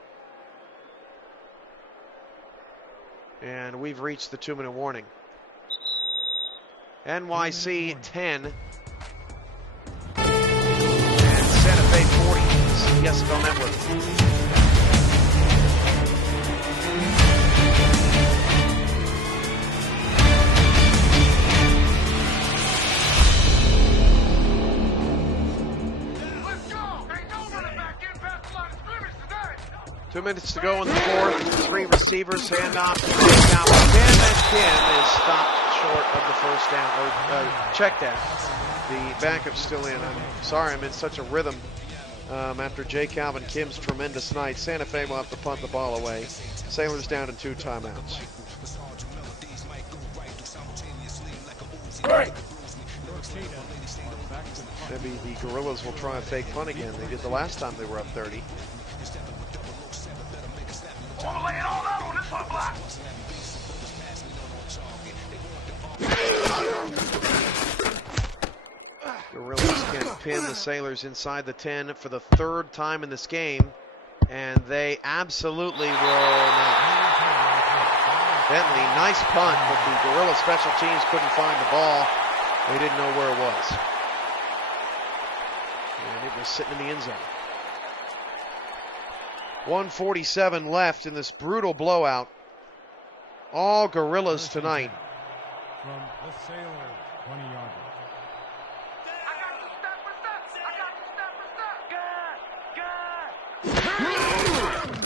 And we've reached the 2-minute warning. NYC 10. And Santa Fe 40. CSFL Network. 2 minutes to go in the 4th. 3 receivers, handoff to Calvin Kim, and Kim is stopped short of the first down, or check down. The backup's still in. I'm sorry I'm in such a rhythm after J. Calvin Kim's tremendous night. Santa Fe will have to punt the ball away. Sailors down in 2 timeouts. Maybe the Gorillas will try a fake punt again. They did the last time they were up 30. Gorillas can pin the Sailors inside the 10 for the 3rd time in this game, and they absolutely will not. Bentley, nice punt, but the Gorilla special teams couldn't find the ball. They didn't know where it was. And it was sitting in the end zone. 1:47 left in this brutal blowout. All Gorillas tonight. From the Sailors, 20-yard line.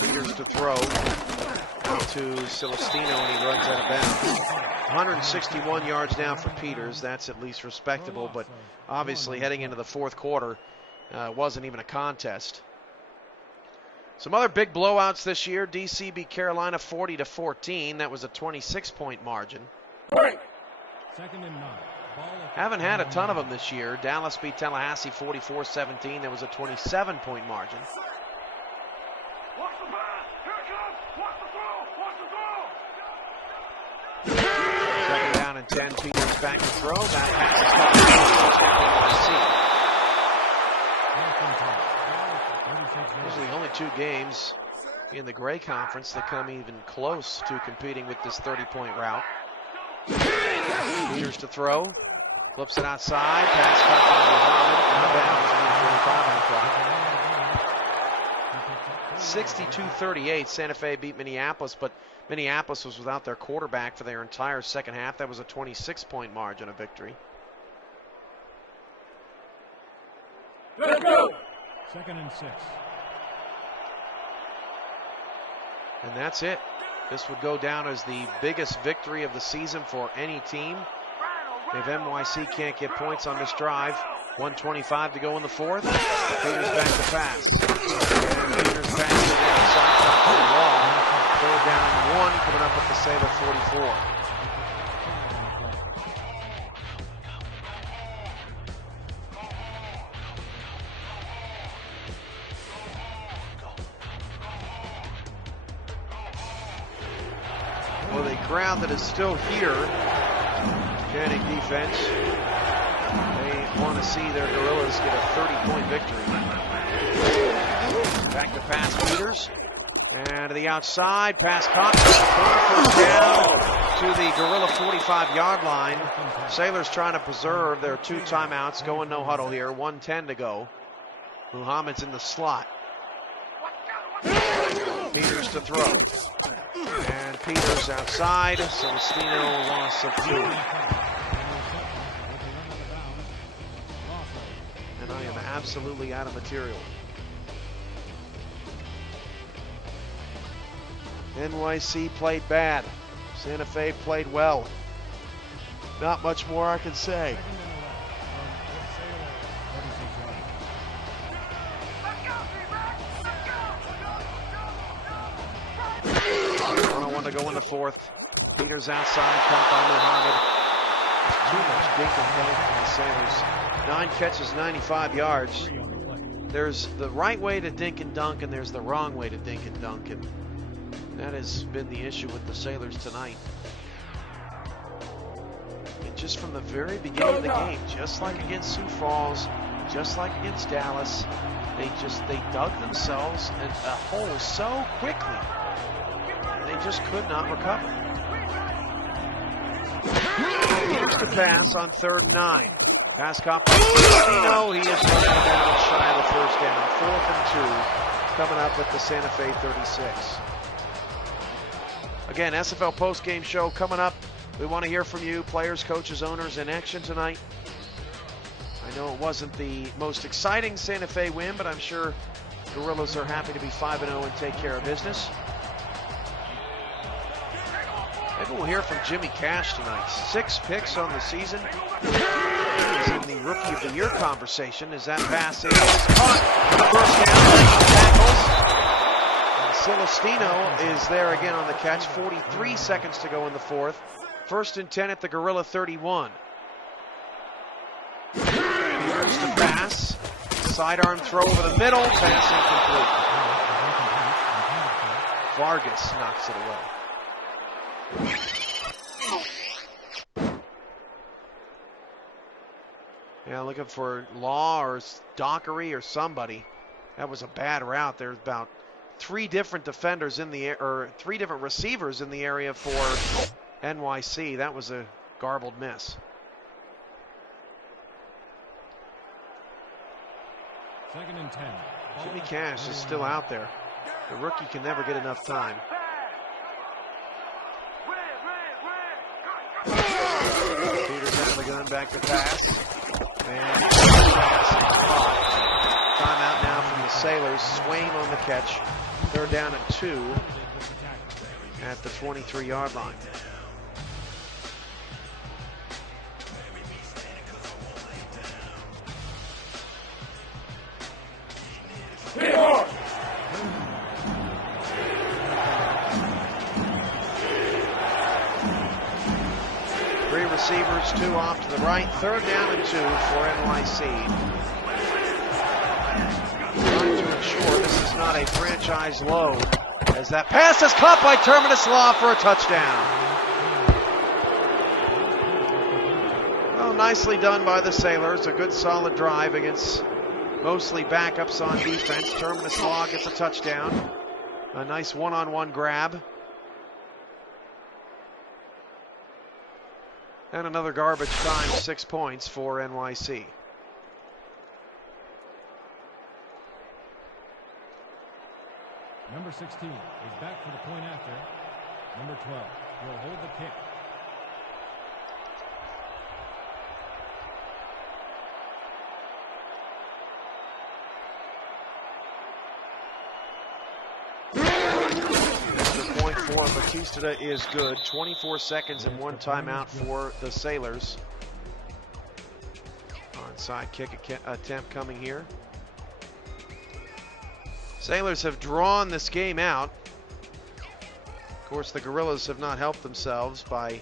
Peters to throw out to Celestino, and he runs out of bounds. 161 yards now for Peters. That's at least respectable, but obviously heading into the 4th quarter, wasn't even a contest. Some other big blowouts this year. DC beat Carolina 40-14. That was a 26-point margin. Second and 9. Haven't had a ton of them this year. Dallas beat Tallahassee 44-17. That was a 27-point margin. Second down and 10. Peters back to throw. That pass is Those are the only 2 games in the Gray Conference that come even close to competing with this 30-point route. Peters to throw. Flips it outside. Pass cut to Muhammad. 62-38. Santa Fe beat Minneapolis, but Minneapolis was without their quarterback for their entire second half. That was a 26-point margin of victory. Let's go! Second and 6. And that's it. This would go down as the biggest victory of the season for any team. If NYC can't get points on this drive, 1:25 to go in the 4th. Peters back to pass. And Peters back to the outside top of the wall. 3rd down and 1 coming up at the Sailor 44. Well, the crowd that is still here, chanting defense, they want to see their Gorillas get a 30-point victory. Back to pass Peters. And to the outside, pass caught. 1st down to the Gorilla 45-yard line. Sailors trying to preserve their 2 timeouts, going no huddle here. 1:10 to go. Muhammad's in the slot. Peters to throw. And Peters outside. Celestino loss of 2. And I am absolutely out of material. NYC played bad. Santa Fe played well. Not much more I can say. to go in the fourth. Peters outside, caught by Muhammad. Too much dink and dunk from the Sailors. 9 catches, 95 yards. There's the right way to dink and dunk, and there's the wrong way to dink and dunk, and that has been the issue with the Sailors tonight. And just from the very beginning of the game, just like against Sioux Falls, just like against Dallas, they dug themselves in a hole so quickly, they just could not recover. Here's the pass on 3rd and 9. Pass caught by Celestino. He is running down shy of the first down. 4th and 2 coming up at the Santa Fe 36. Again, SFL postgame show coming up. We want to hear from you, players, coaches, owners in action tonight. I know it wasn't the most exciting Santa Fe win, but I'm sure Gorillas are happy to be 5-0 and take care of business. Maybe we'll hear from Jimmy Cash tonight. 6 picks on the season. He's in the Rookie of the Year conversation as that pass is caught. First down, tackles. And Celestino is there again on the catch. 43 seconds to go in the fourth. 1st and 10 at the Gorilla 31. Here's the pass. Sidearm throw over the middle. Pass incomplete. Vargas knocks it away. Yeah, looking for Law or Dockery or somebody. That was a bad route. There's about 3 different defenders in the or 3 different receivers in the area for NYC. That was a garbled miss. 2nd and 10. Jimmy Cash is still out there. The rookie can never get enough time. Peters out of the gun, back to pass. And timeout now from the Sailors. Swain on the catch. 3rd down and 2 at the 23-yard line. Receivers, 2 off to the right. 3rd down and 2 for NYC. Trying to ensure this is not a franchise low as that pass is caught by Terminus Law for a touchdown. Well, nicely done by the Sailors. A good solid drive against mostly backups on defense. Terminus Law gets a touchdown. A nice one-on-one grab. And another garbage time, 6 points for NYC. Number 16 is back for the point after. Number 12 will hold the kick. For Batista is good. 24 seconds and 1 timeout for the Sailors. Onside kick attempt coming here. Sailors have drawn this game out. Of course, the Gorillas have not helped themselves by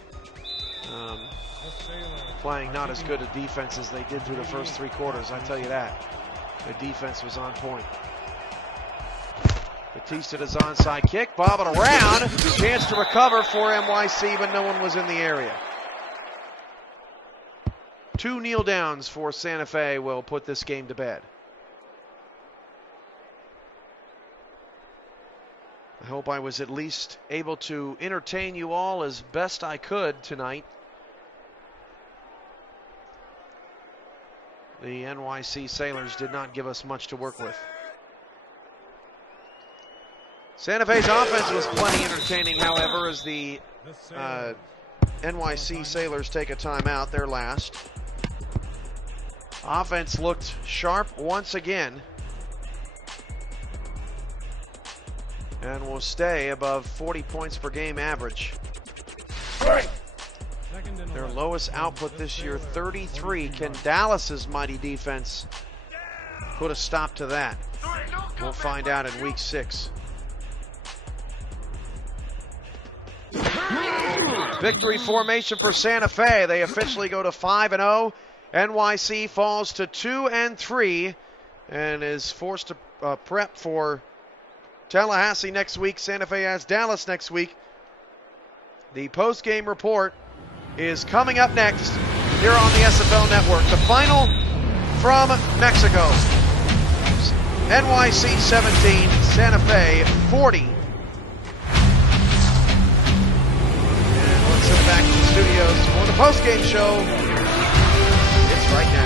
playing not as good a defense as they did through the first 3 quarters. I tell you that. Their defense was on point. Batista does onside kick, bob it around. Chance to recover for NYC, but no one was in the area. 2 kneel downs for Santa Fe will put this game to bed. I hope I was at least able to entertain you all as best I could tonight. The NYC Sailors did not give us much to work with. Santa Fe's offense was plenty entertaining, however, as the NYC Sailors take a timeout, their last. Offense looked sharp once again and will stay above 40 points per game average. Their lowest output this year, 33. Can Dallas's mighty defense put a stop to that? We'll find out in week 6. Victory formation for Santa Fe. They officially go to 5-0. NYC falls to 2-3 and is forced to prep for Tallahassee next week. Santa Fe has Dallas next week. The post-game report is coming up next here on the SFL Network. The final from Mexico. NYC 17, Santa Fe 40. And let's head back to the studios for the post-game show. It's right now.